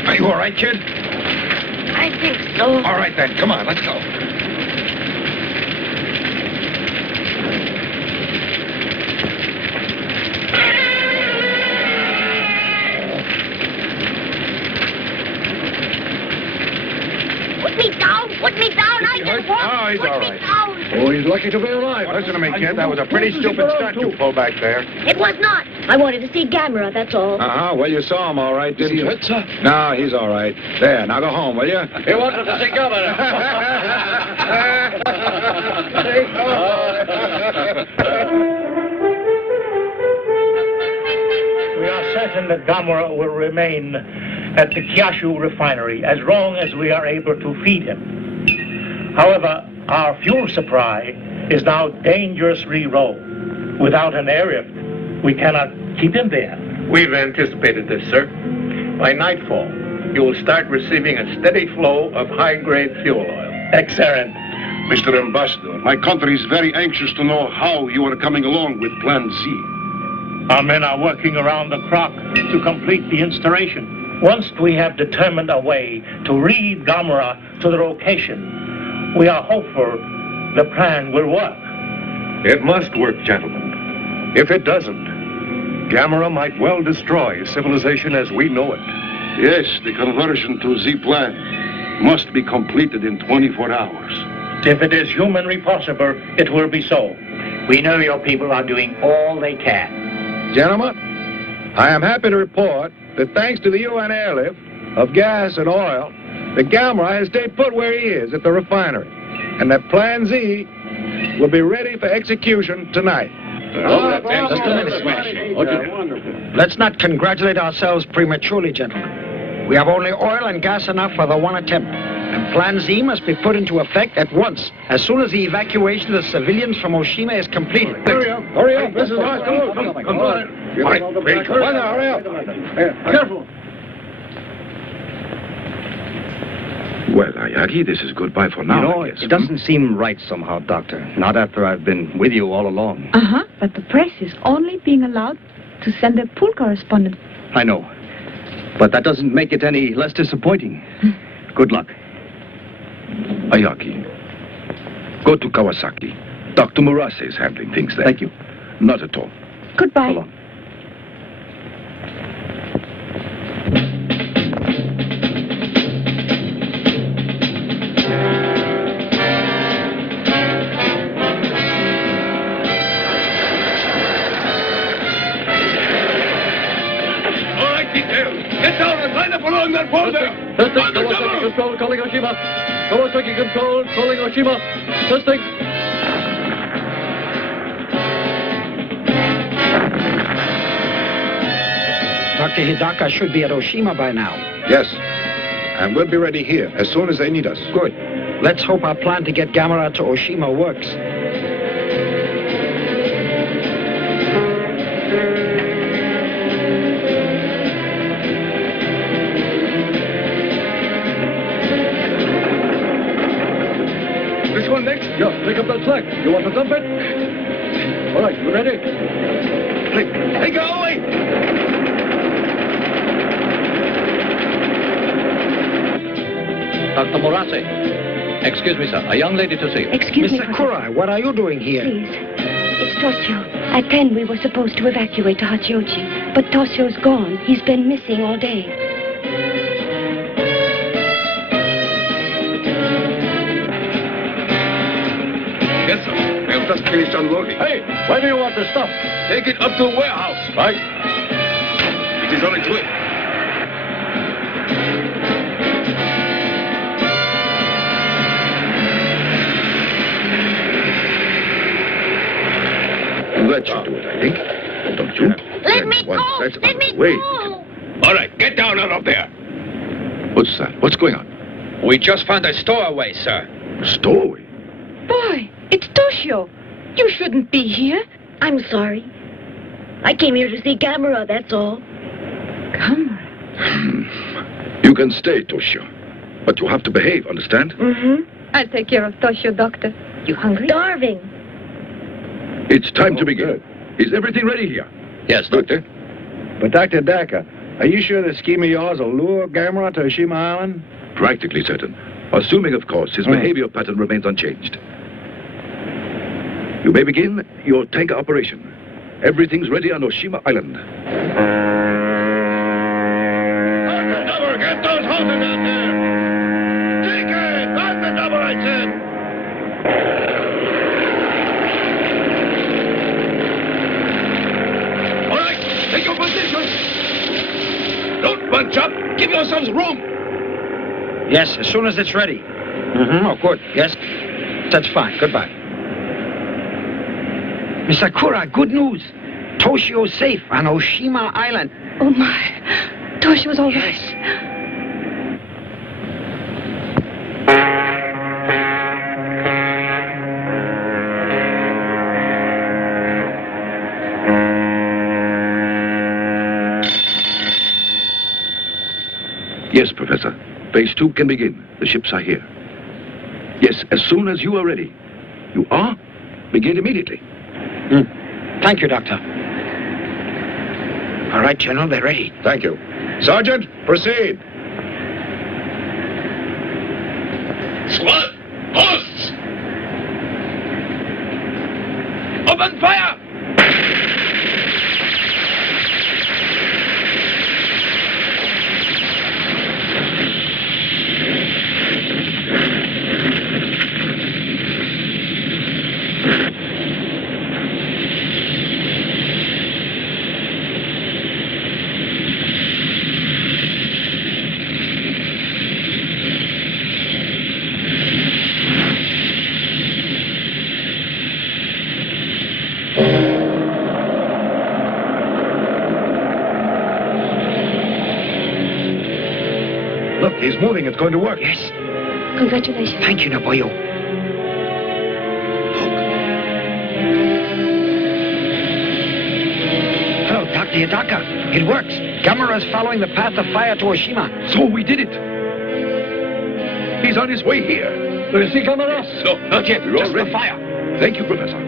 Are you all right, kid? I think so. All right, then. Come on. Let's go. Put me down. Put me down. I can walk. Oh, he's Put all me right. down. Oh, he's lucky to be alive. Listen to me, kid. That was a pretty stupid stunt you pulled back there. It was not. I wanted to see Gammera, that's all. Uh-huh. Well, you saw him all right, didn't you? Is he hurt, sir? No, he's all right. There, now go home, will you? He wanted to see Gammera. We are certain that Gammera will remain at the Kyushu refinery as long as we are able to feed him. However, our fuel supply is now dangerously low. Without an airlift, we cannot keep him there. We've anticipated this, sir. By nightfall, you will start receiving a steady flow of high-grade fuel oil. Excellent. Mr. Ambassador, my country is very anxious to know how you are coming along with Plan Z. Our men are working around the clock to complete the installation. Once we have determined a way to lead Gammera to the location, we are hopeful the plan will work. It must work, gentlemen. If it doesn't, Gammera might well destroy civilization as we know it. Yes, the conversion to Z plan must be completed in 24 hours. If it is humanly possible, it will be so. We know your people are doing all they can. Gentlemen, I am happy to report that thanks to the UN airlift of gas and oil, the Gammera has stayed put where he is at the refinery, and that Plan Z will be ready for execution tonight. Just a minute, Smash. Let's not congratulate ourselves prematurely, gentlemen. We have only oil and gas enough for the one attempt. And Plan Z must be put into effect at once, as soon as the evacuation of the civilians from Oshima is completed. Hurry up. Hurry up. This is ours. Come on. All right. Hurry up. Careful. Well, Ayagi, this is goodbye for now. You know, it doesn't seem right somehow, Doctor. Not after I've been with you all along. Uh-huh, but the press is only being allowed to send their pool correspondent. I know. But that doesn't make it any less disappointing. Good luck. Ayagi, go to Kawasaki. Dr. Murase is handling things there. Thank you. Not at all. Goodbye. So long. All right, details. Get down and line up along that wall there. Testing, Kawasaki Control, calling Oshima. Kawasaki Control, calling Oshima. Testing. Dr. Hidaka should be at Oshima by now. Yes. And we'll be ready here as soon as they need us. Good. Let's hope our plan to get Gammera to Oshima works. Which one next? Yeah, pick up that flag. You want to dump it? All right, you ready? Hey, go away! Dr. Morase. Excuse me, sir. A young lady to see you. Excuse me, Mr. Kurai, what are you doing here? Please. It's Toshio. At 10, we were supposed to evacuate to Hachioji. But Toshio's gone. He's been missing all day. Yes, sir. I have just finished unloading. Hey, where do you want the stuff? Take it up to the warehouse. Right. It is on its way. That should do it, I think. Don't you? Let me One go! set Let me wait. go! All right, get down out of there. What's that? What's going on? We just found a stowaway, sir. Stowaway? Boy, it's Toshio. You shouldn't be here. I'm sorry. I came here to see Gammera, that's all. Gammera? You can stay, Toshio. But you have to behave, understand? Mm-hmm. I'll take care of Toshio, Doctor. You hungry? Starving. It's time to begin. Is everything ready here? Yes, Doctor. But Dr. Daka, are you sure this scheme of yours will lure Gammera to Oshima Island? Practically certain. Assuming, of course, his behavior pattern remains unchanged. You may begin your tanker operation. Everything's ready on Oshima Island. Double, get those hoses out there! Take it! On the double, I said! All right, take your position. Don't bunch up. Give yourselves room. Yes, as soon as it's ready. Mm-hmm, oh, good. Yes, that's fine. Goodbye. Miss Sakura, good news. Toshio's safe on Oshima Island. Oh, my. Toshio's all right. Yes, Professor. Phase 2 can begin. The ships are here. Yes, as soon as you are ready. You are? Begin immediately. Thank you, Doctor. All right, General, they're ready. Thank you. Sergeant, proceed. Squad, posts! Open fire! Look, he's moving. It's going to work. Yes. Congratulations. Thank you, Naboyo. Hello, Dr. Hidaka. It works. Gammera's following the path of fire to Oshima. So we did it. He's on his way here. Do you see Gammera? No, Not yet. We're all Just the ready. fire. Thank you, Professor.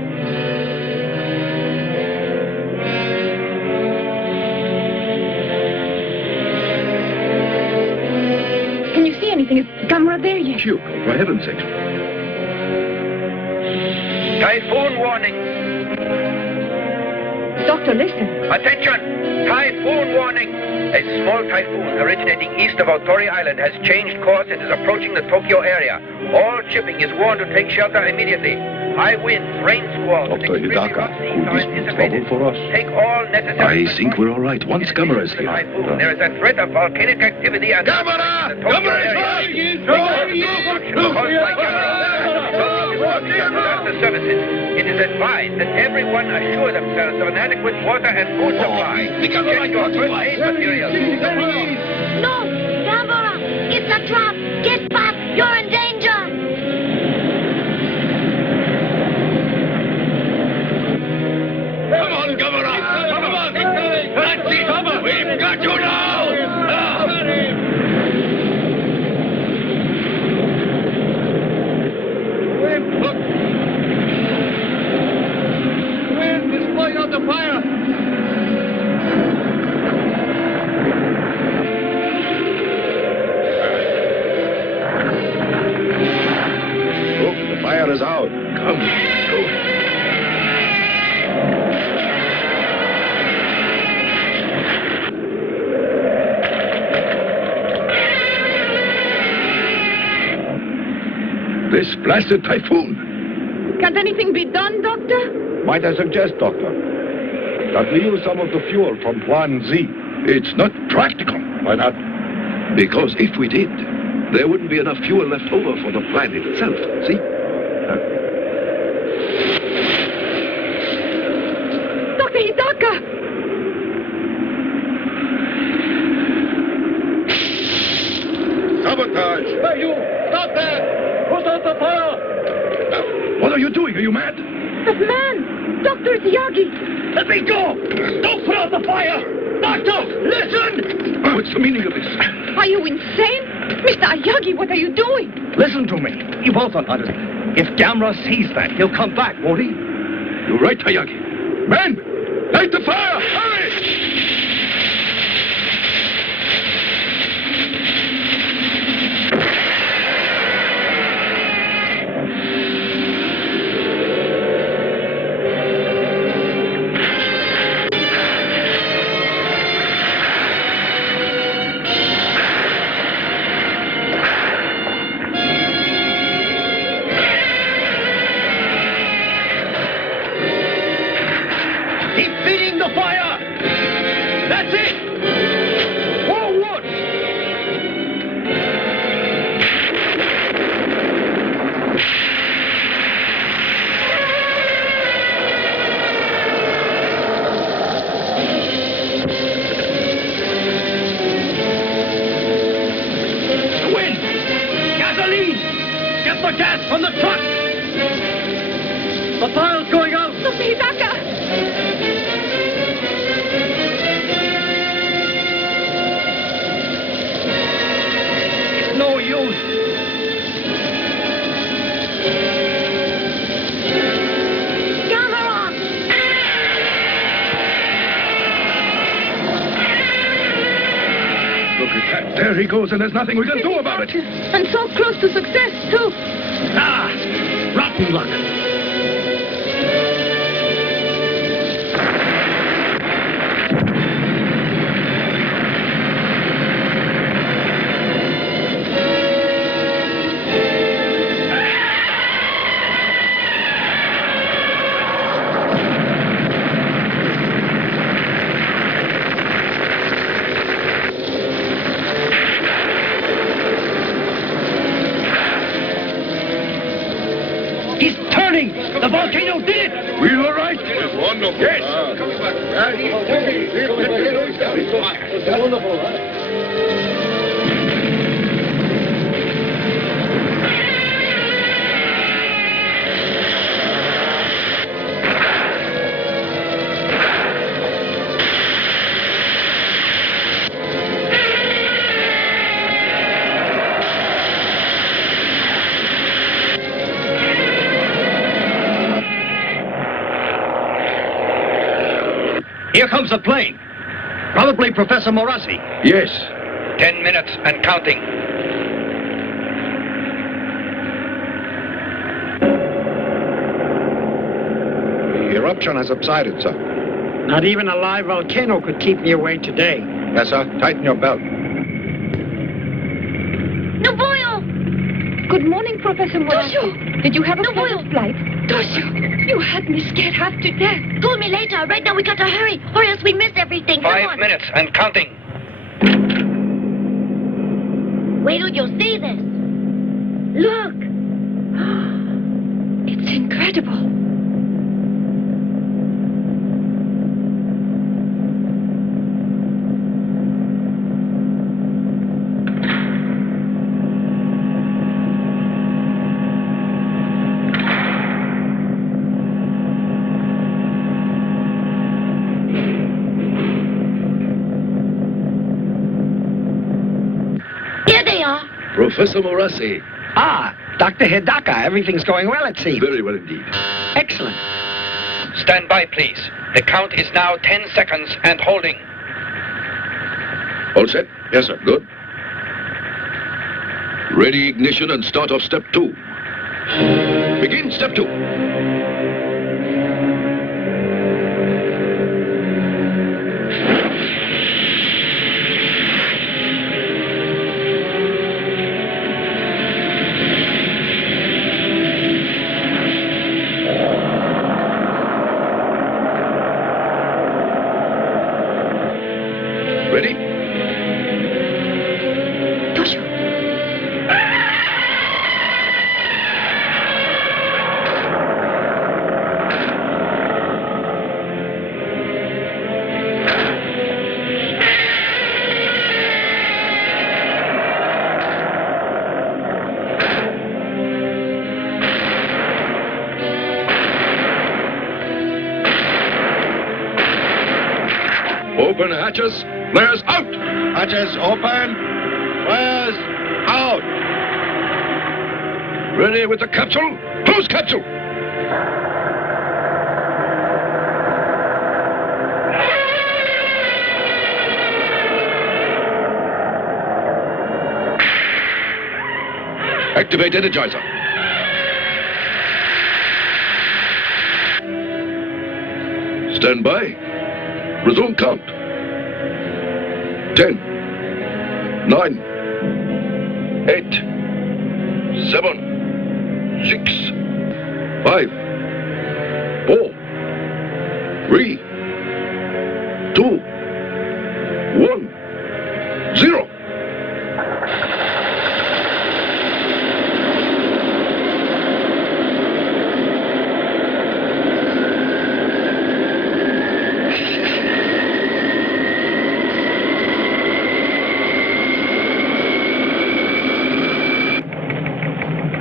Can you see anything? Is Gammera there yet? Phew, for heaven's sake. Typhoon warning. Doctor, listen. Attention! Typhoon warning! A small typhoon originating east of Otori Island has changed course and is approaching the Tokyo area. All shipping is warned to take shelter immediately. High winds, rain squalls, and Dr. extremely Hidaka, rough seas could are this be anticipated. trouble for us? Take all necessary... I think we're all right. Once Gammera is here. Typhoon. There is a threat of volcanic activity and... Gammera! the Tokyo Gammera is area. right! Destruction caused by Gammera. Tokyo is working to start the services. It is advised that everyone assure themselves of an adequate water and food supply. Get your first aid materials. No! Gammera! It's a trap! Get back! You're in danger! Come on, Gammera! Come on! That's it! We've got you now! Wind is blowing out the fire! Look, the fire is out. Come, go. This blasted typhoon. Can't anything be done, Doctor? Might I suggest, Doctor, that we use some of the fuel from Plan Z? It's not practical. Why not? Because if we did, there wouldn't be enough fuel left over for the planet itself. See? Dr. Hidaka! Sabotage! Hey, you! Stop there! Put out the fire! What are you doing? Are you mad? That man! Dr. Yagi! Let me go! Don't put out the fire! Doctor, listen! What's the meaning of this? Are you insane? Mr. Ayagi, what are you doing? Listen to me. You both don't understand. If Gammera sees that, he'll come back, won't he? You're right, Hayagi. Men! Light the fire! Hurry! From the truck! The fire's going out! Dr. Hidaka! It's no use. Gammera! Look at that. There he goes, and there's nothing we can do about it. And so close to success, too. Ah! Rotten luck! The volcano did it! We all right? It's wonderful. Yes. Coming back. Wonderful, huh? Here comes the plane. Probably Professor Morassi. Yes. 10 minutes and counting. The eruption has subsided, sir. Not even a live volcano could keep me away today. Yes, sir. Tighten your belt. Good morning, Professor Morassi. Did you have a pleasant flight? Toshio, you had me scared half to death. Call me later. Right now we gotta hurry, or else we miss everything. Come 5 on. minutes and counting. Wait till you see this. Look. It's incredible. Professor Morassi. Ah, Dr. Hidaka, everything's going well, it seems. Very well indeed. Excellent. Stand by, please. The count is now 10 seconds and holding. All set? Yes, sir. Good. Ready ignition and start off step 2. Begin step 2. Ready? Open hatches. Flares out. Hatches open. Flares out. Ready with the capsule. Close capsule. Activate energizer. Stand by. Resume count. 10, 9, 8, 7, 6, 5, 4, 3, 2, 1, 0.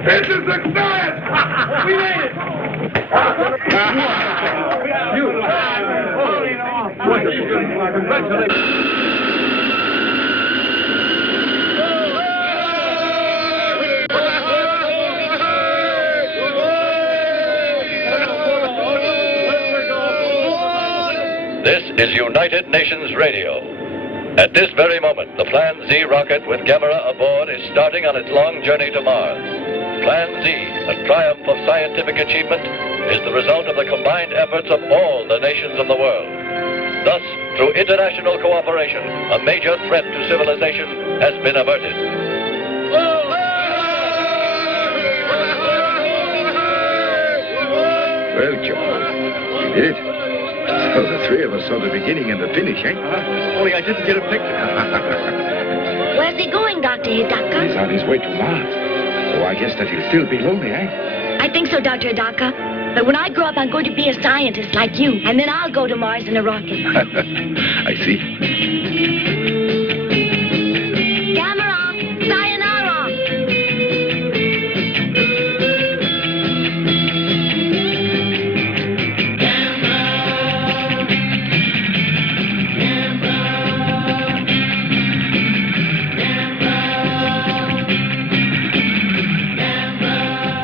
It's a success! We made it! This is United Nations Radio. At this very moment, the Plan Z rocket with Gammera aboard is starting on its long journey to Mars. Plan Z, a triumph of scientific achievement, is the result of the combined efforts of all the nations of the world. Thus, through international cooperation, a major threat to civilization has been averted. Well, George, we did it. So the three of us saw the beginning and the finish, eh? Only I didn't get a picture. Where's he going, Dr. Hidaka? He's on his way to Mars. So I guess that he'll still be lonely, eh? I think so, Dr. Hidaka. But when I grow up, I'm going to be a scientist like you. And then I'll go to Mars in a rocket. I see.